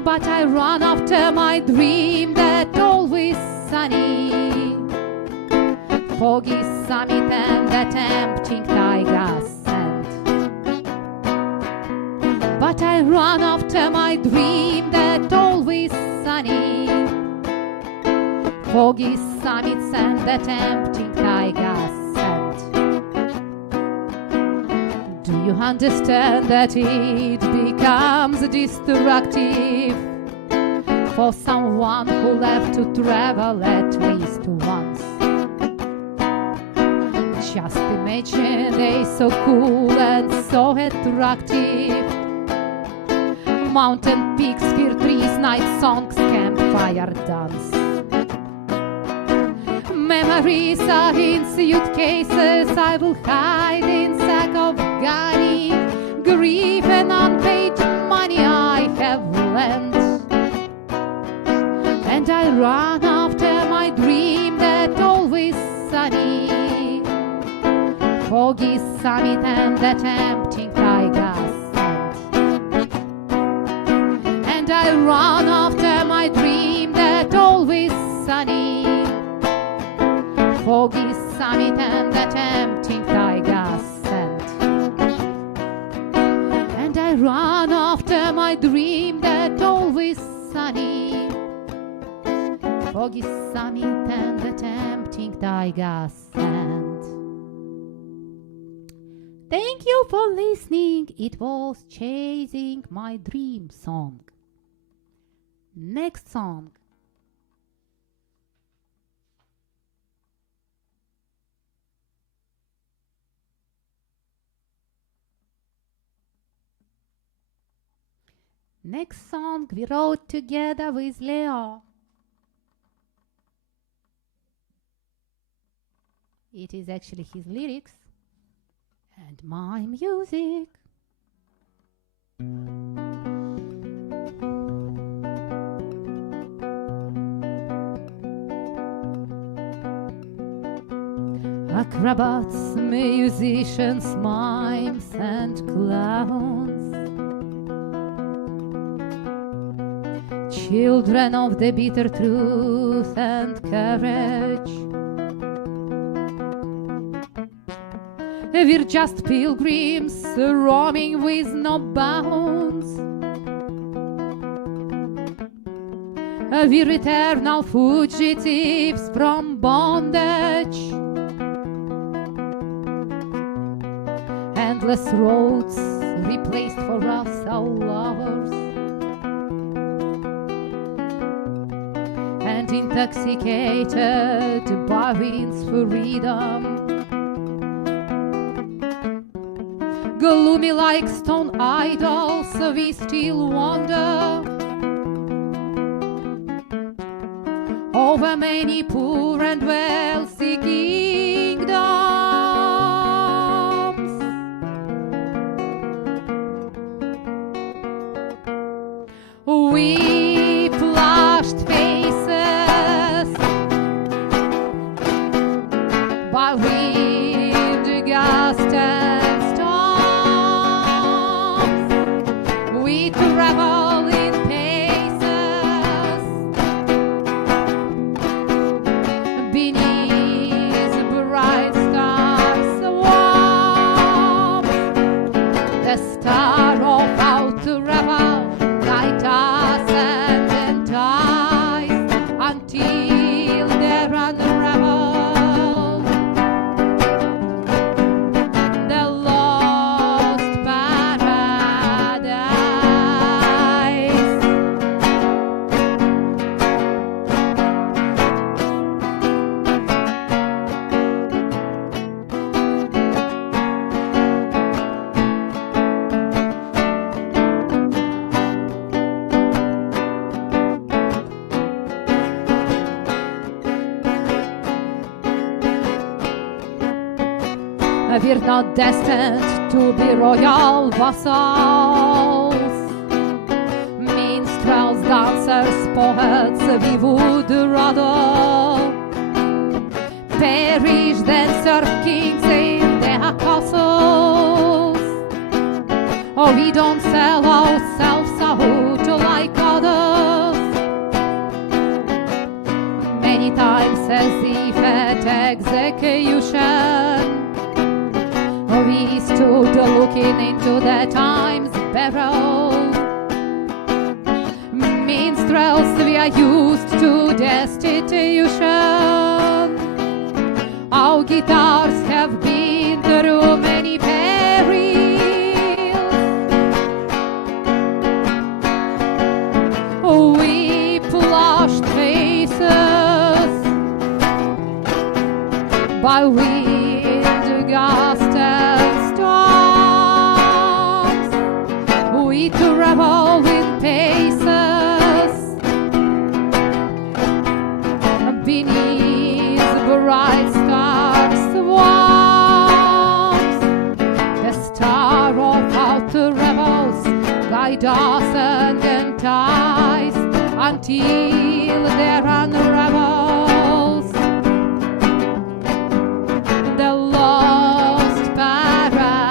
But I run after my dream that always sunny, foggy summit and that tempting tiger scent. But I run after my dream that always sunny, foggy summits and that tempting tiger scent. Do you understand that it becomes destructive for someone who left to travel at least once? Just imagine they so cool and so attractive. Mountain peaks, fir trees, night songs, campfire dance. Memories are in suitcases I will hide in sack of gunny. Grief and unpaid money I have lent. And I run after my dream that always sunny, foggy summit and that tempting tiger scent. And I run after my dream that always sunny, foggy summit and that tempting tiger scent. And I run after my dream that always sunny, foggy summit and the tempting tiger scent. Thank you for listening. It was Chasing My Dream song. Next song. Next song we wrote together with Leo. It is actually his lyrics and my music. Acrobats, musicians, mimes and clowns, children of the bitter truth and courage, we're just pilgrims roaming with no bounds. We're eternal fugitives from bondage. Endless roads replaced for us our lovers, and intoxicated by wind's freedom. Gloomy like stone idols, we still wander over many poor and wealthy kingdoms. We flushed faces by wind, gust and storms. We travel us and entice until they're unraveled. The lost paradise. We're not destined to be royal vassals, minstrels, dancers, poets. We would rather perish than serve kings in their castles. Oh, we don't sell ourselves out like others, many times as if at execution. We stood looking into the time's barrel. Minstrels, we are used to destitution. Our guitars have been through many perils. We flushed faces by wind, gust, travel in paces beneath bright stars swarms. The star of outer rebels guide us and entice until they're unravels. The lost paradise.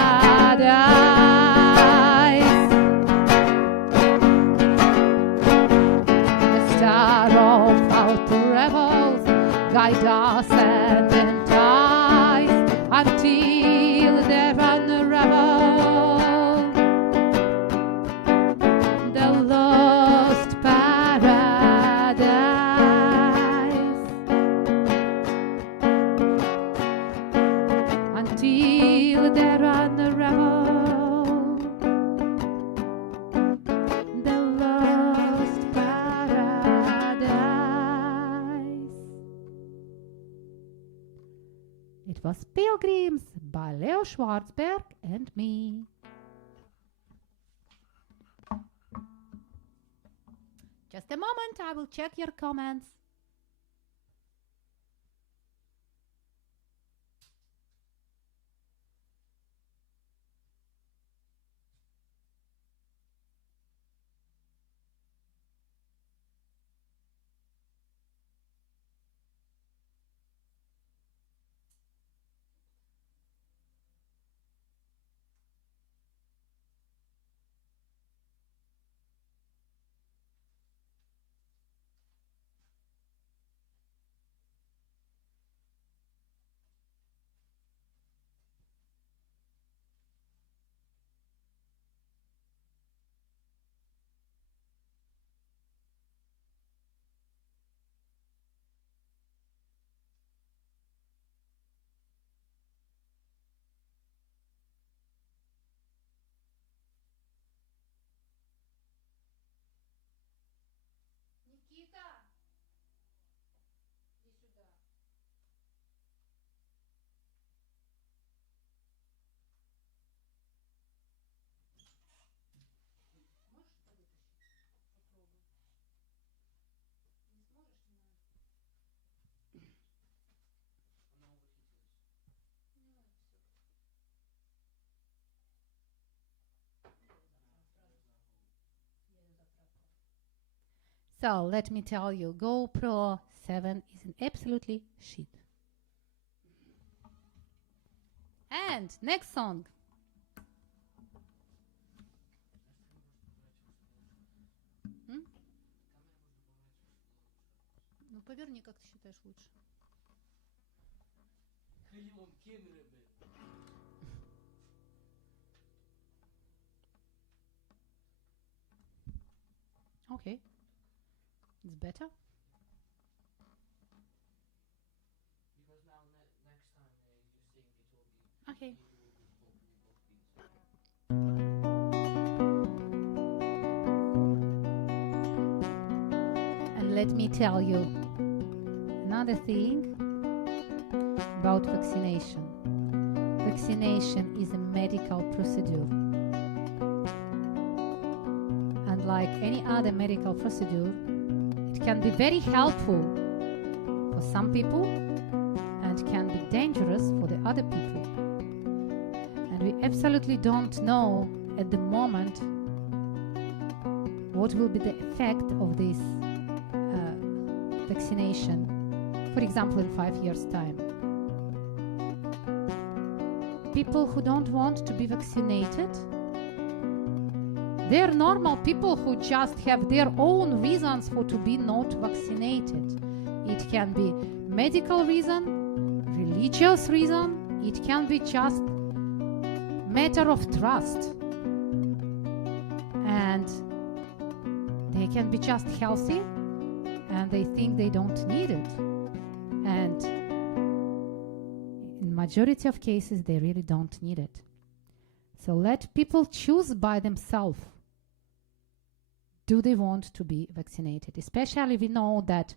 Guide us and entice until they're unraveled. The lost paradise. Until they're unraveled. The lost paradise. It was Pilgrims by Leo Schwarzberg and me. Just a moment, I will check your comments. So let me tell you, GoPro 7 is an absolutely shit. And next song. Ну поверни, как ты считаешь лучше. Okay. It's better? Because now next time you sing, it will be. Okay. It will be properly both beats. And let me tell you another thing about vaccination. Vaccination is a medical procedure. And like any other medical procedure, it can be very helpful for some people and can be dangerous for the other people. And we absolutely don't know at the moment what will be the effect of this vaccination, for example, in 5 years' time. People who don't want to be vaccinated, they're normal people who just have their own reasons for to be not vaccinated. It can be medical reason, religious reason, it can be just matter of trust. And they can be just healthy and they think they don't need it. And in majority of cases, they really don't need it. So let people choose by themselves. Do they want to be vaccinated? Especially we know that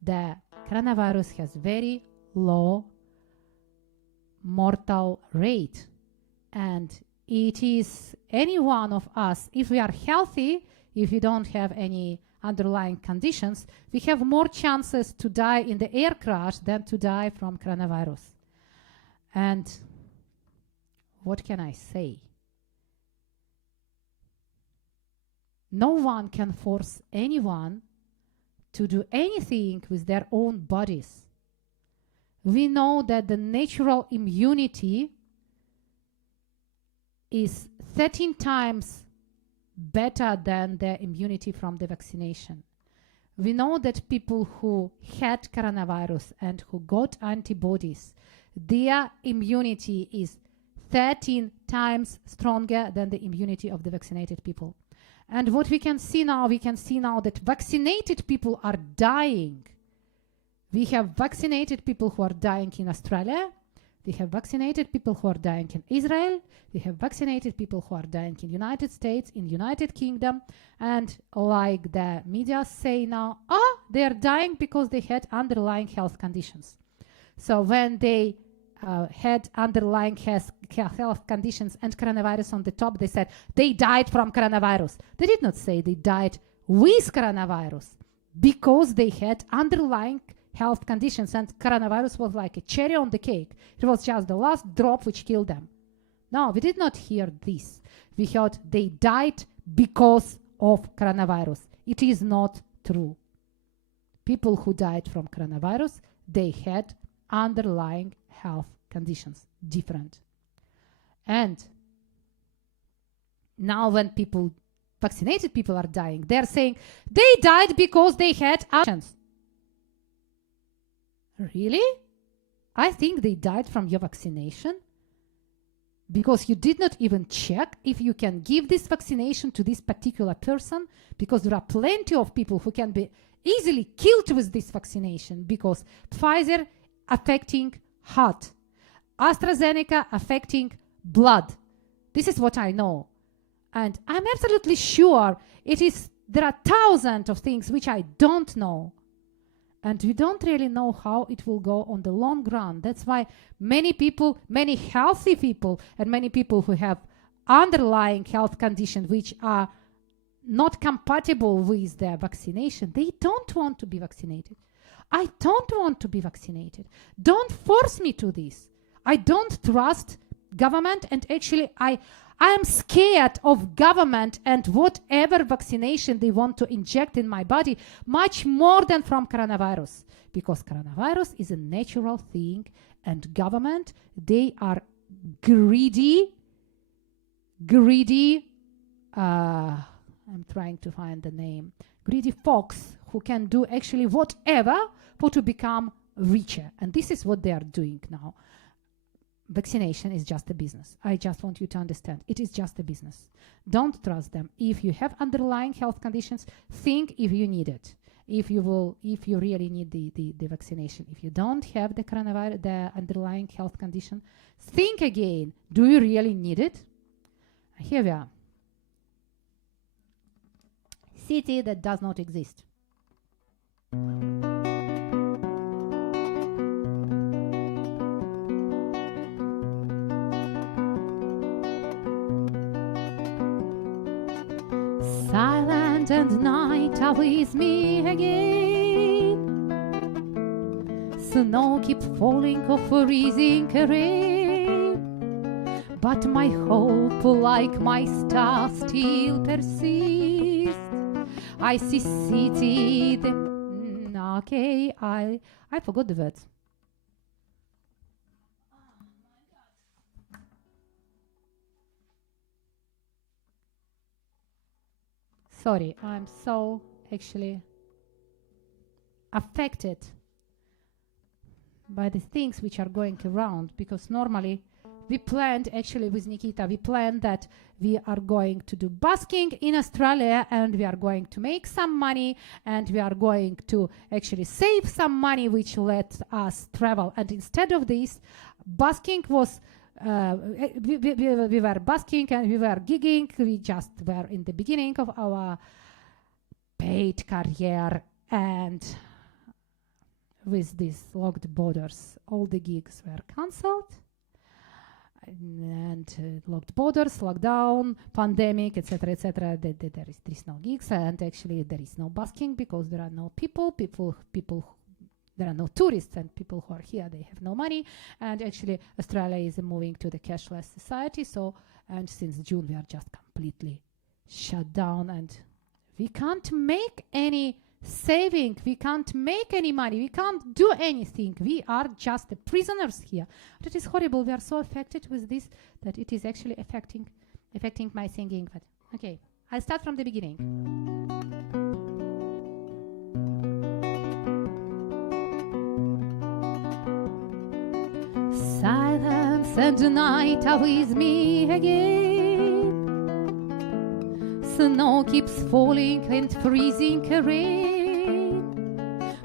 the coronavirus has very low mortal rate. And it is any one of us, if we are healthy, if we don't have any underlying conditions, we have more chances to die in the air crash than to die from coronavirus. And what can I say? No one can force anyone to do anything with their own bodies. We know that the natural immunity is 13 times better than the immunity from the vaccination. We know that people who had coronavirus and who got antibodies, their immunity is 13 times stronger than the immunity of the vaccinated people. And what we can see now that vaccinated people are dying. We have vaccinated people who are dying in Australia. We have vaccinated people who are dying in Israel. We have vaccinated people who are dying in United States, in United Kingdom. And like the media say now, they're dying because they had underlying health conditions. So when they had underlying health conditions and coronavirus on the top, they said they died from coronavirus. They did not say they died with coronavirus because they had underlying health conditions, and coronavirus was like a cherry on the cake. It was just the last drop which killed them. No, we did not hear this. We heard they died because of coronavirus. It is not true. People who died from coronavirus, they had underlying health conditions, different. And now when vaccinated people are dying, they're saying they died because they had actions. Really? I think they died from your vaccination because you did not even check if you can give this vaccination to this particular person, because there are plenty of people who can be easily killed with this vaccination, because Pfizer affecting heart, AstraZeneca affecting blood. This is what I know. And I'm absolutely sure there are thousands of things which I don't know. And we don't really know how it will go on the long run. That's why many people, many healthy people, and many people who have underlying health conditions which are not compatible with their vaccination, they don't want to be vaccinated. I don't want to be vaccinated. Don't force me to this. I don't trust government, and actually I am scared of government and whatever vaccination they want to inject in my body much more than from coronavirus, because coronavirus is a natural thing, and government, they are greedy, I'm trying to find the name, greedy folks who can do actually whatever for to become richer. And this is what they are doing now. vaccination is just a business. I just want you to understand. It is just a business. Don't trust them. If you have underlying health conditions, think if you need it. If you really need the vaccination. If you don't have the coronavirus, the underlying health condition, think again. Do you really need it? Here we are. City that does not exist. Silent and night are with me again. Snow keeps falling or freezing rain, but my hope, like my star, still persists. I see city. Okay, I forgot the words. Sorry, I'm so actually affected by the things which are going around, because normally we planned, actually with Nikita, we planned that we are going to do busking in Australia and we are going to make some money and we are going to actually save some money which let us travel. And instead of this, busking was we were busking and we were gigging. We just were in the beginning of our paid career, and with these locked borders, all the gigs were cancelled. And locked borders, lockdown, pandemic, etc., etc. There is no gigs, and actually there is no busking because there are no people. There are no tourists, and people who are here, they have no money. And actually, Australia is moving to the cashless society. So, and since June, we are just completely shut down, and we can't make any saving. We can't make any money. We can't do anything. We are just the prisoners here. That is horrible. We are so affected with this that it is actually affecting my singing. But okay, I'll start from the beginning. Silence and night are with me again. Snow keeps falling and freezing rain,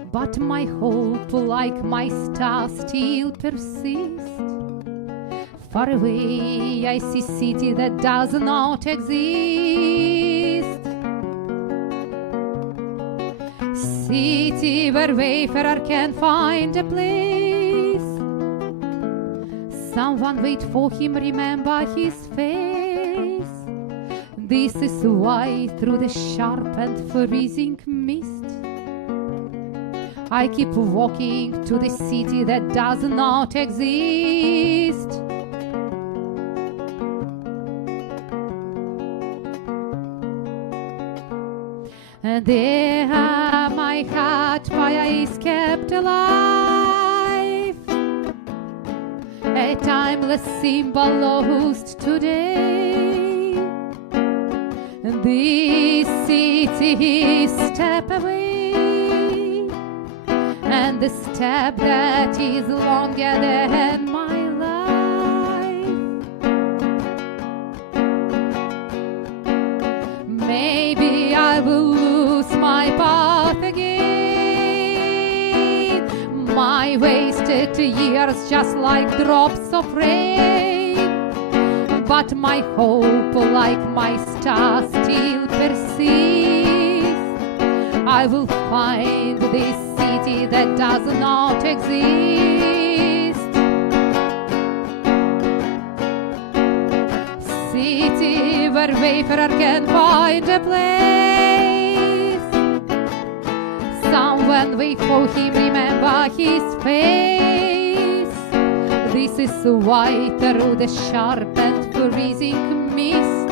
but my hope, like my star, still persists. Far away I see city that does not exist. City where wayfarer can find a place. Someone wait for him, remember his face. This is why through the sharp and freezing mist I keep walking to the city that does not exist. And there my heart fire is kept alive, a timeless symbol lost today. This city is step away, and the step that is longer than my life. Maybe I will lose my path again, my wasted years just like drops of rain. But my hope, like my star, still persists. I will find this city that does not exist. City where wayfarer can find a place. Someone wait for him, remember his face. This is why through the sharp and freezing mist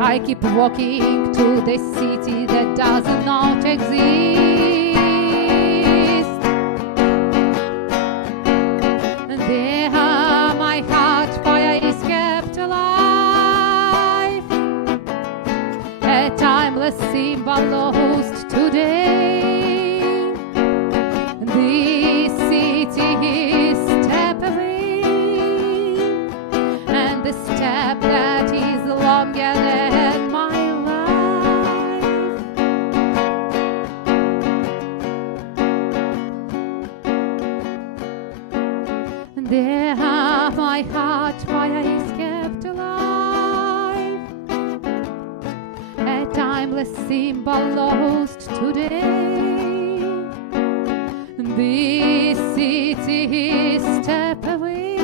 I keep walking to the city that does not exist. There my heart fire is kept alive, a timeless symbol lost today. This city is step away, There my heart fire is kept alive, a timeless symbol lost today. This city is step away,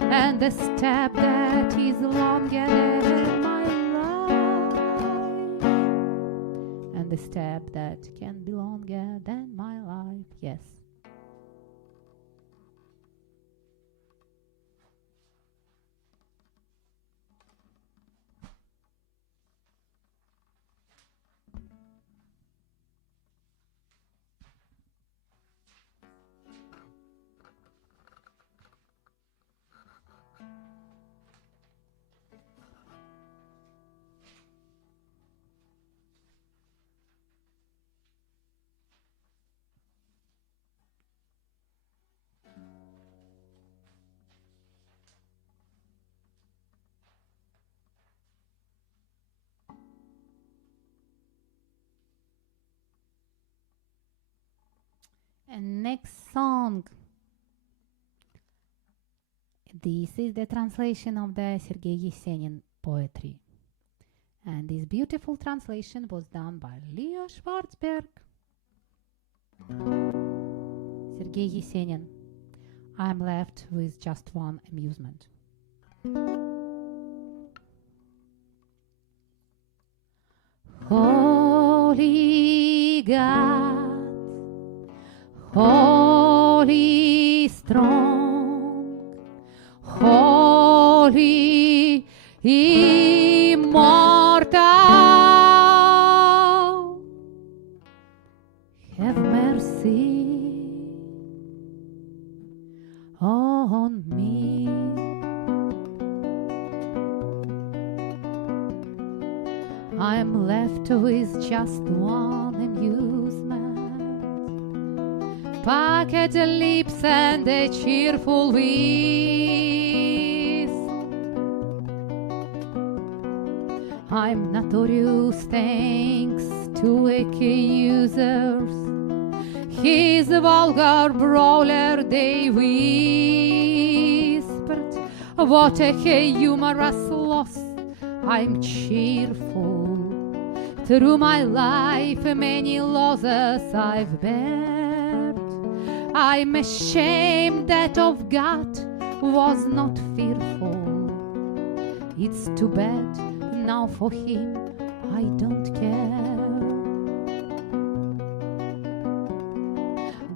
and the step that is longer than my life, and the step that can be longer than my life. Yes. And next song. This is the translation of the Sergei Esenin poetry. And this beautiful translation was done by Leo Schwarzberg. Sergei Esenin. I'm left with just one amusement. Holy God, holy strong, holy immortal, have mercy on me. I'm left with just one amusement, packed lips and a cheerful wheeze. I'm notorious thanks to accusers, his vulgar brawler they whispered. What a humorous loss, I'm cheerful. Through my life many losses I've bared. I'm ashamed that of God was not fearful. It's too bad, now for him I don't care.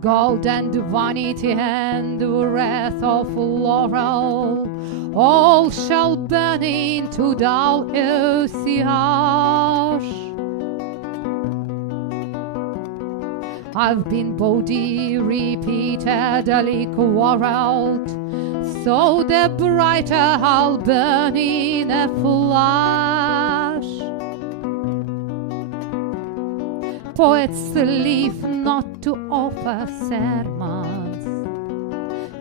Gold and vanity and wreath of laurel, all shall burn into dull ashes. I've been body repeatedly quarreled, so the brighter I'll burn in a flash. Poets live not to offer sermons,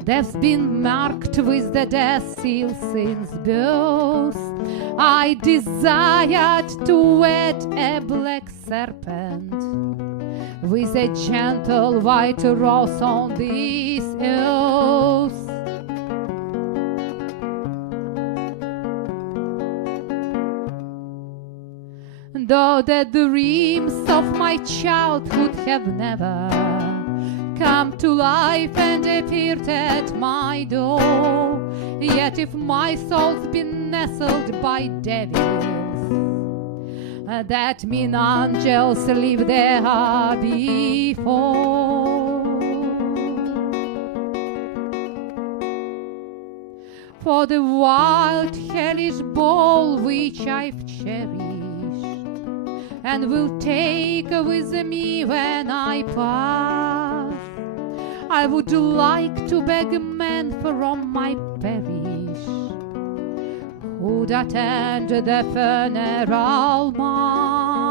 they've been marked with the death seal since birth. I desired to wed a black serpent with a gentle white rose on this earth. Though the dreams of my childhood have never come to life and appeared at my door, yet if my soul's been nestled by devils, that mean angels live there before. For the wild hellish ball which I've cherished and will take with me when I pass, I would like to beg men from my parish who'd attend the funeral mass.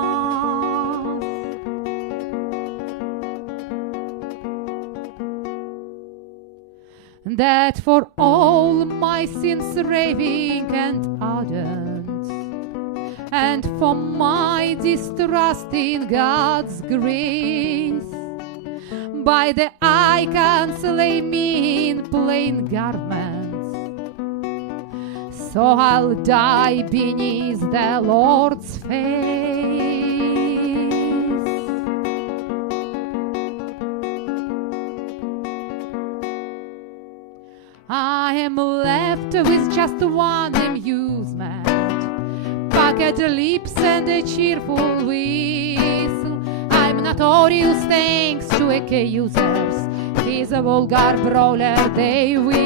That for all my sins raving and ardent, and for my distrust in God's grace, by the I can't slay me in plain garments, so I'll die beneath the Lord's face. I am left with just one amusement, puckered lips and a cheerful whistle. I'm notorious thanks to accusers. He's a vulgar brawler, they whispered.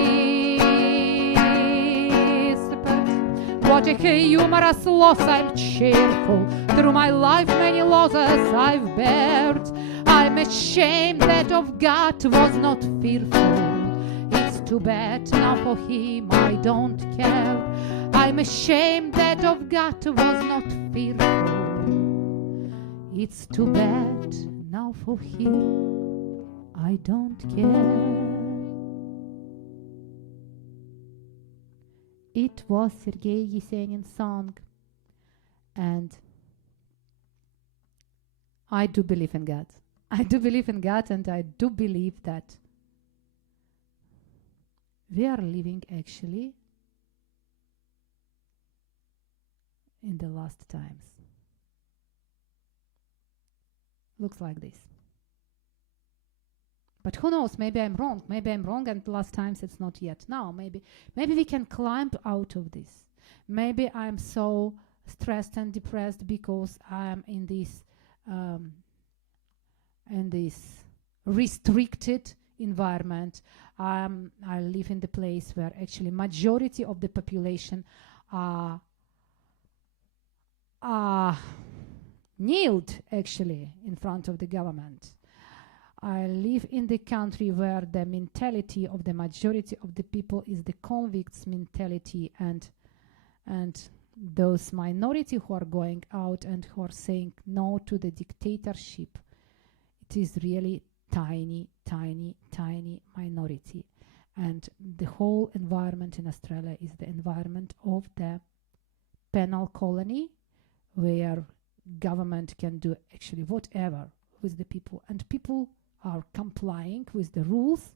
What a humorous loss, I'm cheerful. Through my life many losses I've bared. I'm ashamed that of God was not fearful. It's too bad now for him I don't care. I'm ashamed that of God was not fearful. It's too bad now for him I don't care. It was Sergei Esenin's song, and I do believe in God. I do believe in God, and I do believe that we are living actually in the last times. Looks like this. But who knows, maybe I'm wrong. Maybe I'm wrong and last times it's not yet. Now, maybe we can climb out of this. Maybe I'm so stressed and depressed because I'm in this restricted environment. I live in the place where actually majority of the population are kneeled actually in front of the government. I live in the country where the mentality of the majority of the people is the convicts mentality, and those minority who are going out and who are saying no to the dictatorship, it is really tiny minority. And the whole environment in Australia is the environment of the penal colony, where government can do actually whatever with the people, and people are complying with the rules.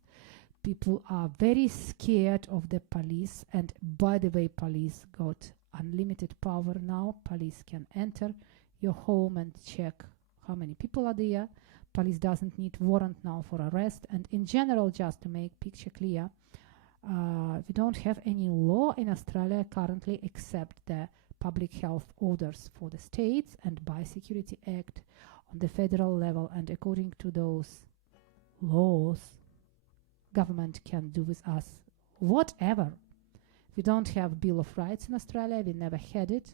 People are very scared of the police, and by the way, police got unlimited power now. Police can enter your home and check how many people are there. Police doesn't need warrant now for arrest. And in general, just to make picture clear, we don't have any law in Australia currently except the public health orders for the states and Biosecurity Act on the federal level. And according to those laws, government can do with us whatever. We don't have Bill of Rights in Australia. We never had it.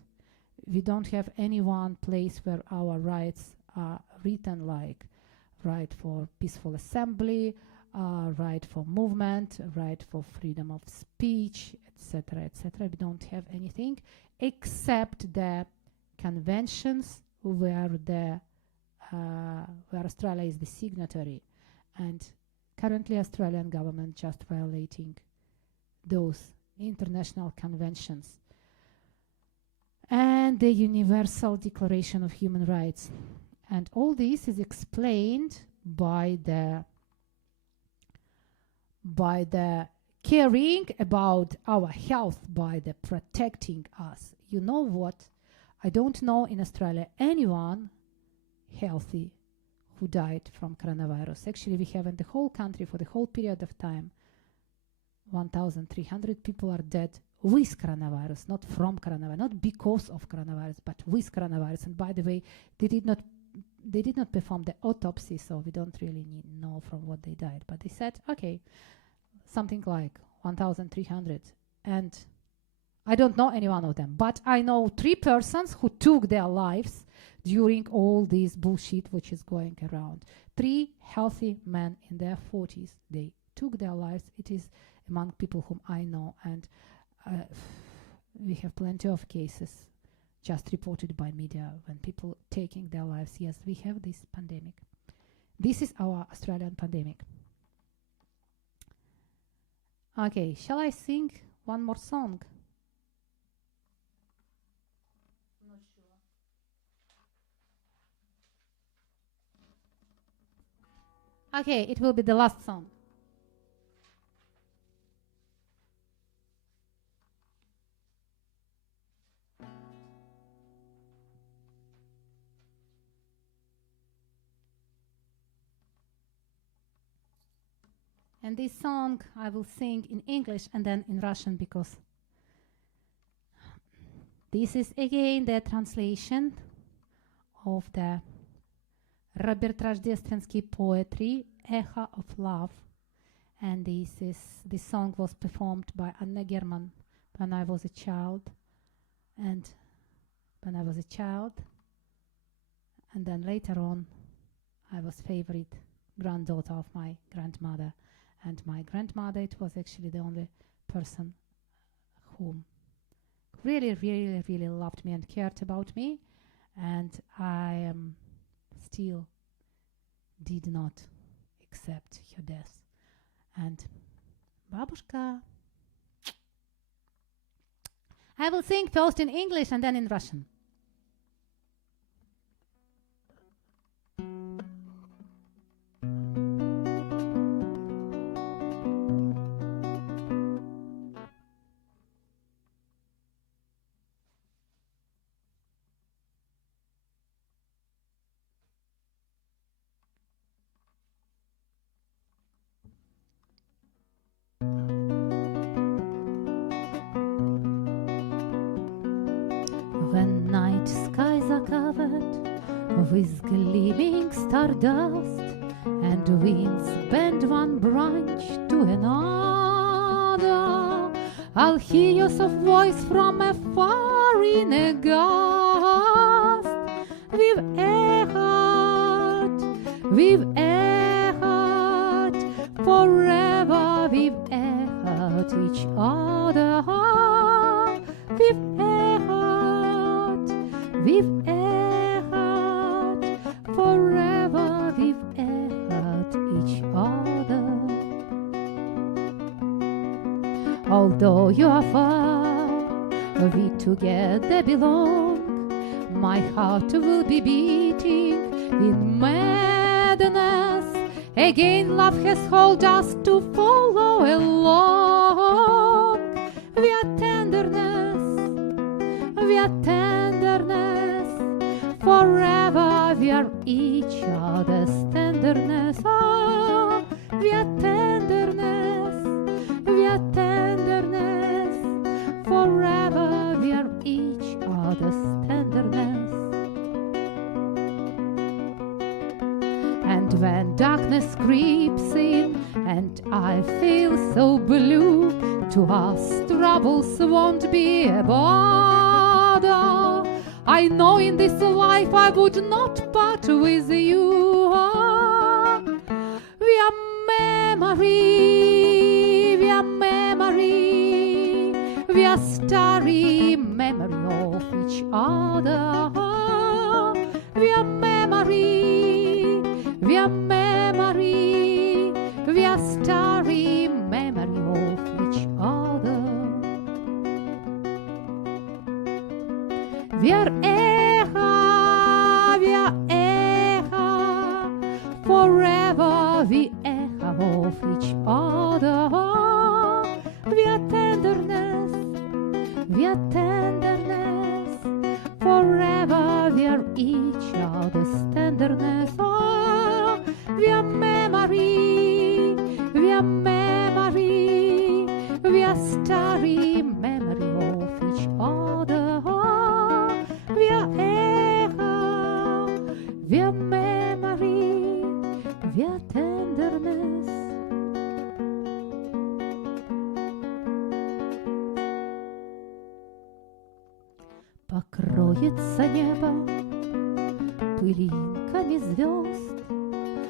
We don't have any one place where our rights are written, like right for peaceful assembly, right for movement, right for freedom of speech, etc., etc. We don't have anything except the conventions where Australia is the signatory. And currently Australian government just violating those international conventions and the Universal Declaration of Human Rights. And all this is explained by the caring about our health, by the protecting us. You know what? I don't know in Australia anyone healthy who died from coronavirus. Actually, we have in the whole country for the whole period of time 1,300 people are dead with coronavirus, not from coronavirus, not because of coronavirus, but with coronavirus. And by the way, they did not perform the autopsy, so we don't really know from what they died. But they said, okay, something like 1,300. And I don't know any one of them, but I know 3 persons who took their lives during all this bullshit which is going around. 3 healthy men in their 40s, they took their lives. It is among people whom I know, and we have plenty of cases just reported by media when people taking their lives. Yes, we have this pandemic. This is our Australian pandemic. Okay, shall I sing one more song? Not sure. Okay, it will be the last song. And this song I will sing in English and then in Russian, because this is again the translation of the Robert Rождественский poetry, Echo of Love. And this song was performed by Anna German when I was a child. And then later on, I was favorite granddaughter of my grandmother. And my grandmother, it was actually the only person who really, really, really loved me and cared about me. And I still did not accept her death. And Babushka. I will sing first in English and then in Russian. When night skies are covered with gleaming stardust, and winds bend one branch to another, I'll hear your soft voice from afar in a gust. We've echoed, forever we've echoed each other. We've echoed, forever we've echoed each other. Although you are far, we together belong. My heart will be beating in madness. Again love has called us to follow along. We are tenderness, forever we are each other's tenderness. Oh, we are tenderness, forever we are each other's tenderness. And when darkness creeps in and I feel so blue, to us troubles won't be a bother. I know in this life I would not part with you. We are memory, we are starry memory of each other. We are memory, we are starry memory of each other. We are echo, forever we echo of each other. We are tenderness, forever we are each other's tenderness. Oh, we are memory, we are starry memory of each other. We are echo, we are memory, we are tenderness. Покроется небо пылинками звезд,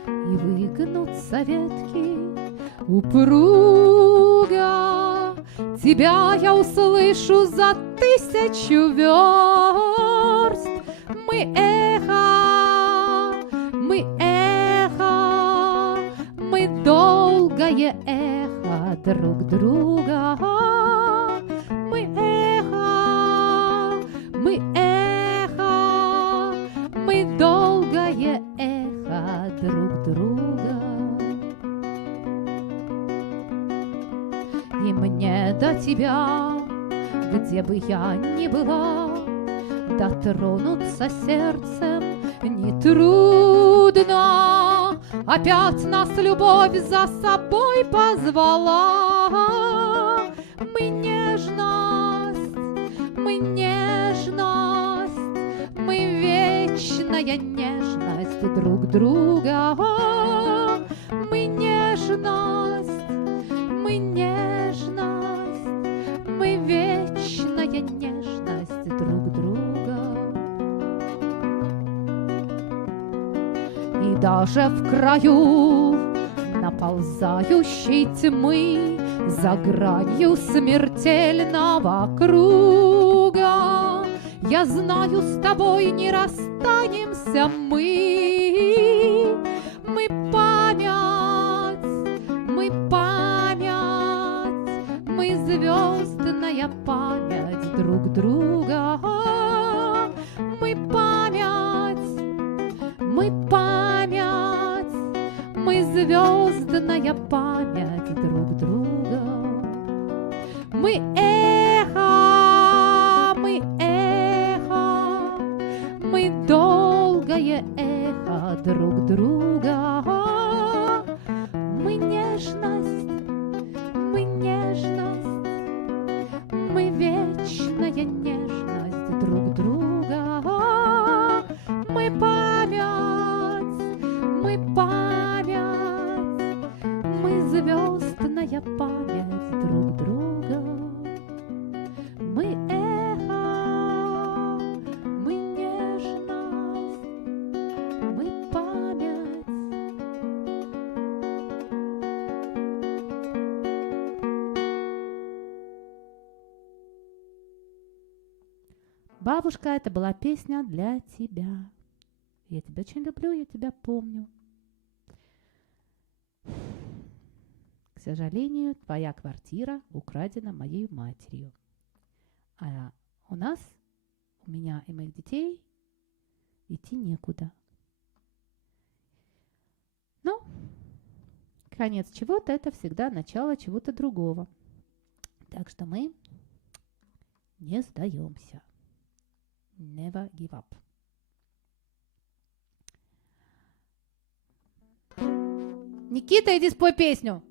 и выгнутся ветки упруга. Тебя я услышу за 1000 верст. Мы эхо, мы долгое эхо друг друга. Мы эхо, мы долгое эхо друг друга. тебя, где бы я ни была, дотронуться сердцем нетрудно. Опять нас любовь за собой позвала. Мы нежность, мы нежность, мы вечная нежность друг друга. Мы нежность, мы нежность, мы вечная нежность друг друга. И даже в краю наползающей тьмы, за гранью смертельного круга, я знаю, с тобой не расстанемся мы. Мы память, мы память, мы звездная память друг друга. Мы память, мы память, мы звездная память друг друга. Мы эхо, мы эхо, мы долгое эхо друг друга. Мы нежность, мы нежность, мы вечная нежность друг друга. Мы память, мы память, мы звездная память друг друга. Мы эхо, мы нежность, мы память. Бабушка, это была песня для тебя. Я тебя очень люблю, я тебя помню. К сожалению, твоя квартира украдена моей матерью. А у меня и моих детей идти некуда. Но конец чего-то — это всегда начало чего-то другого. Так что мы не сдаемся. Never give up. Никита, иди спой песню.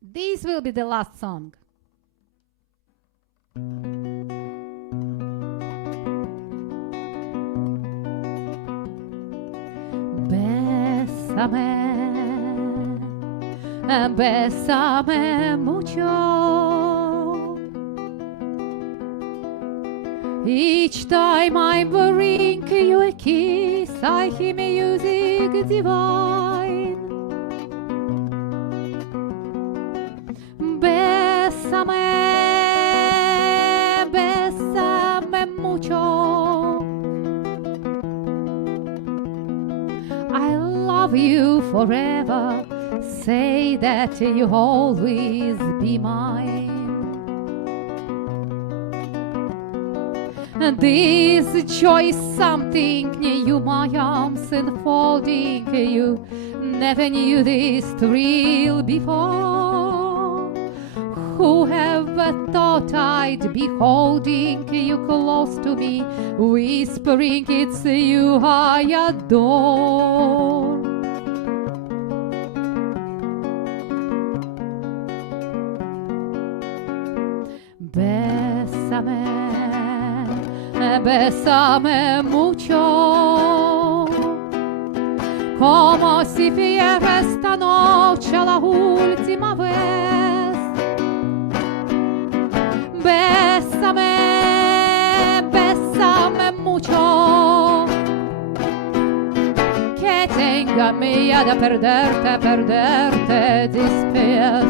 This will be the last song. Bésame, bésame mucho. Each time I bring you a kiss, I hear music divine. Bésame, bésame mucho. I love you forever. Say that you always be mine. This joy is something new, my arms enfolding you. Never knew this thrill before. Who ever thought I'd be holding you close to me, whispering it's you I adore. Bésame, bésame mucho, como si fuera esta noche la última vez. Bésame, bésame mucho, que tenga miedo de perderte después.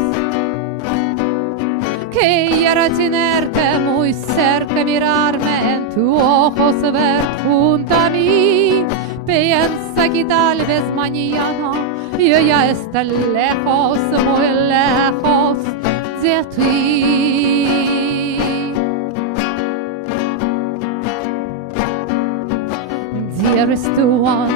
Quiero tenerte muy cerca, mirarme en tus ojos, ver junto a mí. Piensa que tal vez mañana yo ya esté lejos, muy lejos de ti. dearest one,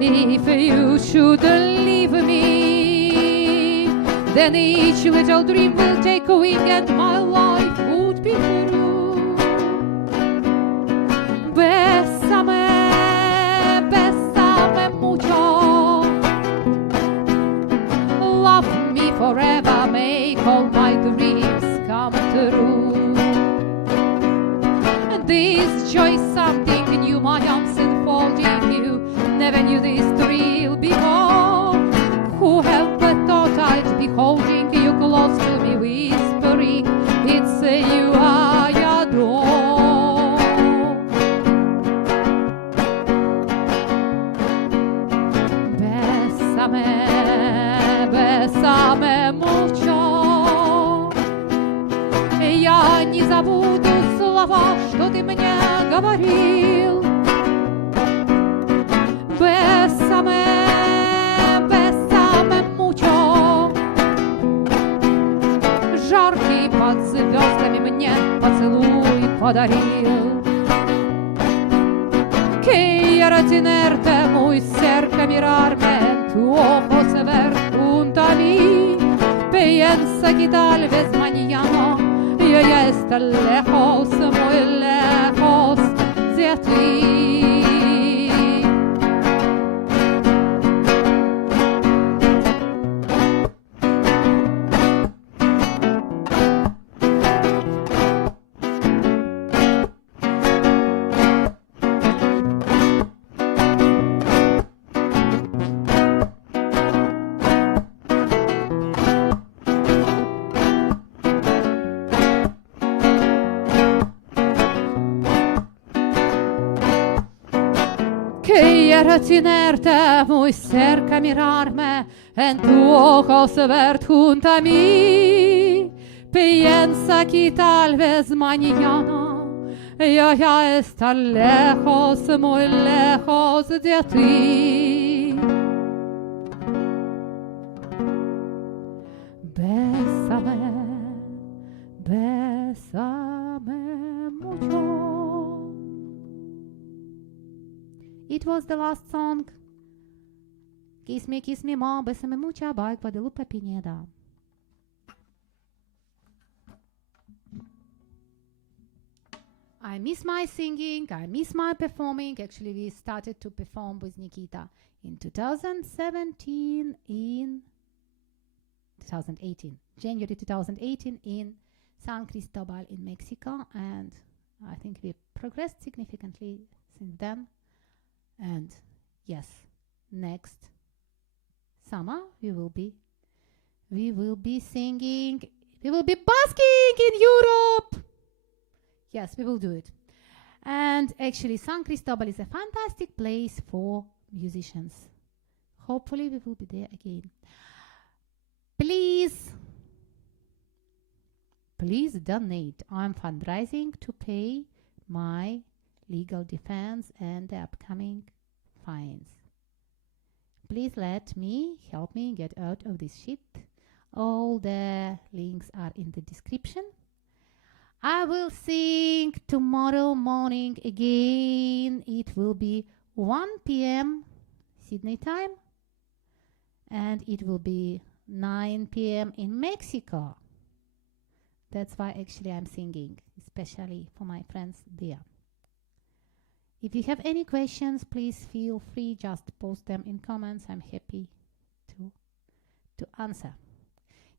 if you should leave me, then each little dream will take a wing and my life would be through. Bésame, bésame mucho, love me forever, make all my dreams come true. This joy is something new, my arms enfolding you. Never knew this thrill before. Who ever thought I'd be holding you close to me, whispering, it's you I adore. Bésame, bésame mucho. Я не забуду слова, что ты мне говорил. Bésame, bésame mucho. Жаркий под звездами мне поцелуй подарил. Quiero tenerte muy cerca, mirarme en tu ojos, ver junto a mí. Piensa que tal vez mañana yo ya está lejos, muy lejos de ti. Quiero tenerte muy cerca, mirarme en tu ojos, ver junto a mí. Piensa que tal vez mañana yo ya está lejos, muy lejos de ti. Bésame, bésame mucho. It was the last song. Kiss me more, bésame mucho by Guadalupe Pineda. I miss my singing, I miss my performing. Actually, we started to perform with Nikita in 2018, January 2018 in San Cristobal in Mexico, and I think we progressed significantly since then. And yes, next summer we will be singing, we will be basking in Europe. Yes, we will do it. And actually San Cristobal is a fantastic place for musicians. Hopefully we will be there again. Please donate. I'm fundraising to pay my legal defense and the upcoming fines. Please help me get out of this shit. All the links are in the description. I will sing tomorrow morning again. It will be 1 p.m. Sydney time, and it will be 9 p.m. in Mexico. That's why actually I'm singing, especially for my friends there. If you have any questions, please feel free, just post them in comments. I'm happy to answer.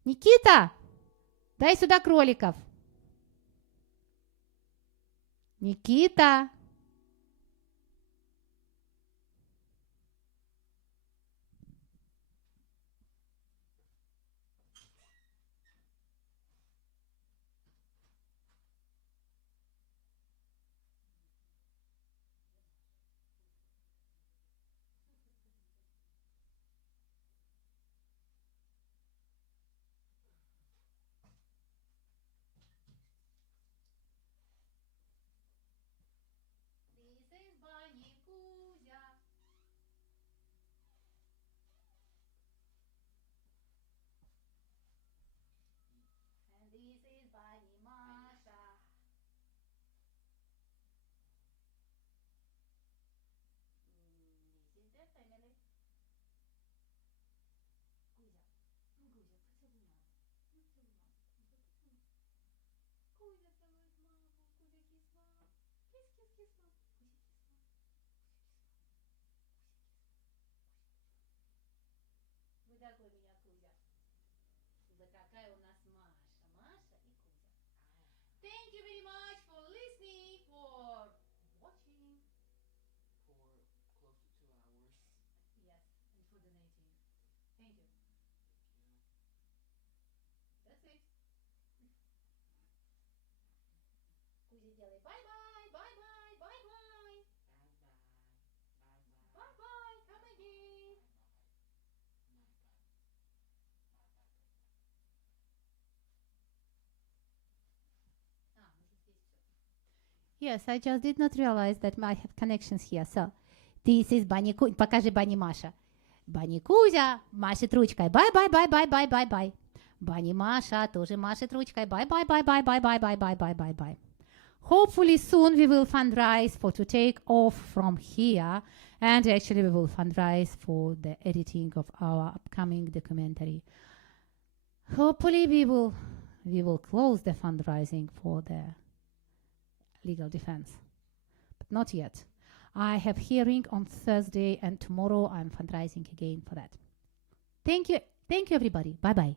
Никита, дай сюда кроликов. Никита. какая у нас Маша. Маша и Кузя. Thank you very much for listening, for watching. For close to 2 hours. Yes, and for donating. Thank you. That's it. Кузя, делай bye-bye, bye-bye, bye-bye. Bye-bye, come again. Yes, I just did not realize that I have connections here. So, this is Bunny Kuzя. Покажи Bunny Маша. Bunny Кузя машет ручкой. Bye-bye-bye-bye-bye-bye-bye. Bunny Маша тоже машет ручкой. Bye-bye-bye-bye-bye-bye-bye-bye-bye. Hopefully soon we will fundraise for to take off from here, and actually we will fundraise for the editing of our upcoming documentary. Hopefully we will close the fundraising for the legal defense, but not yet. I have hearing on Thursday, and tomorrow I'm fundraising again for that. Thank you everybody. Bye bye.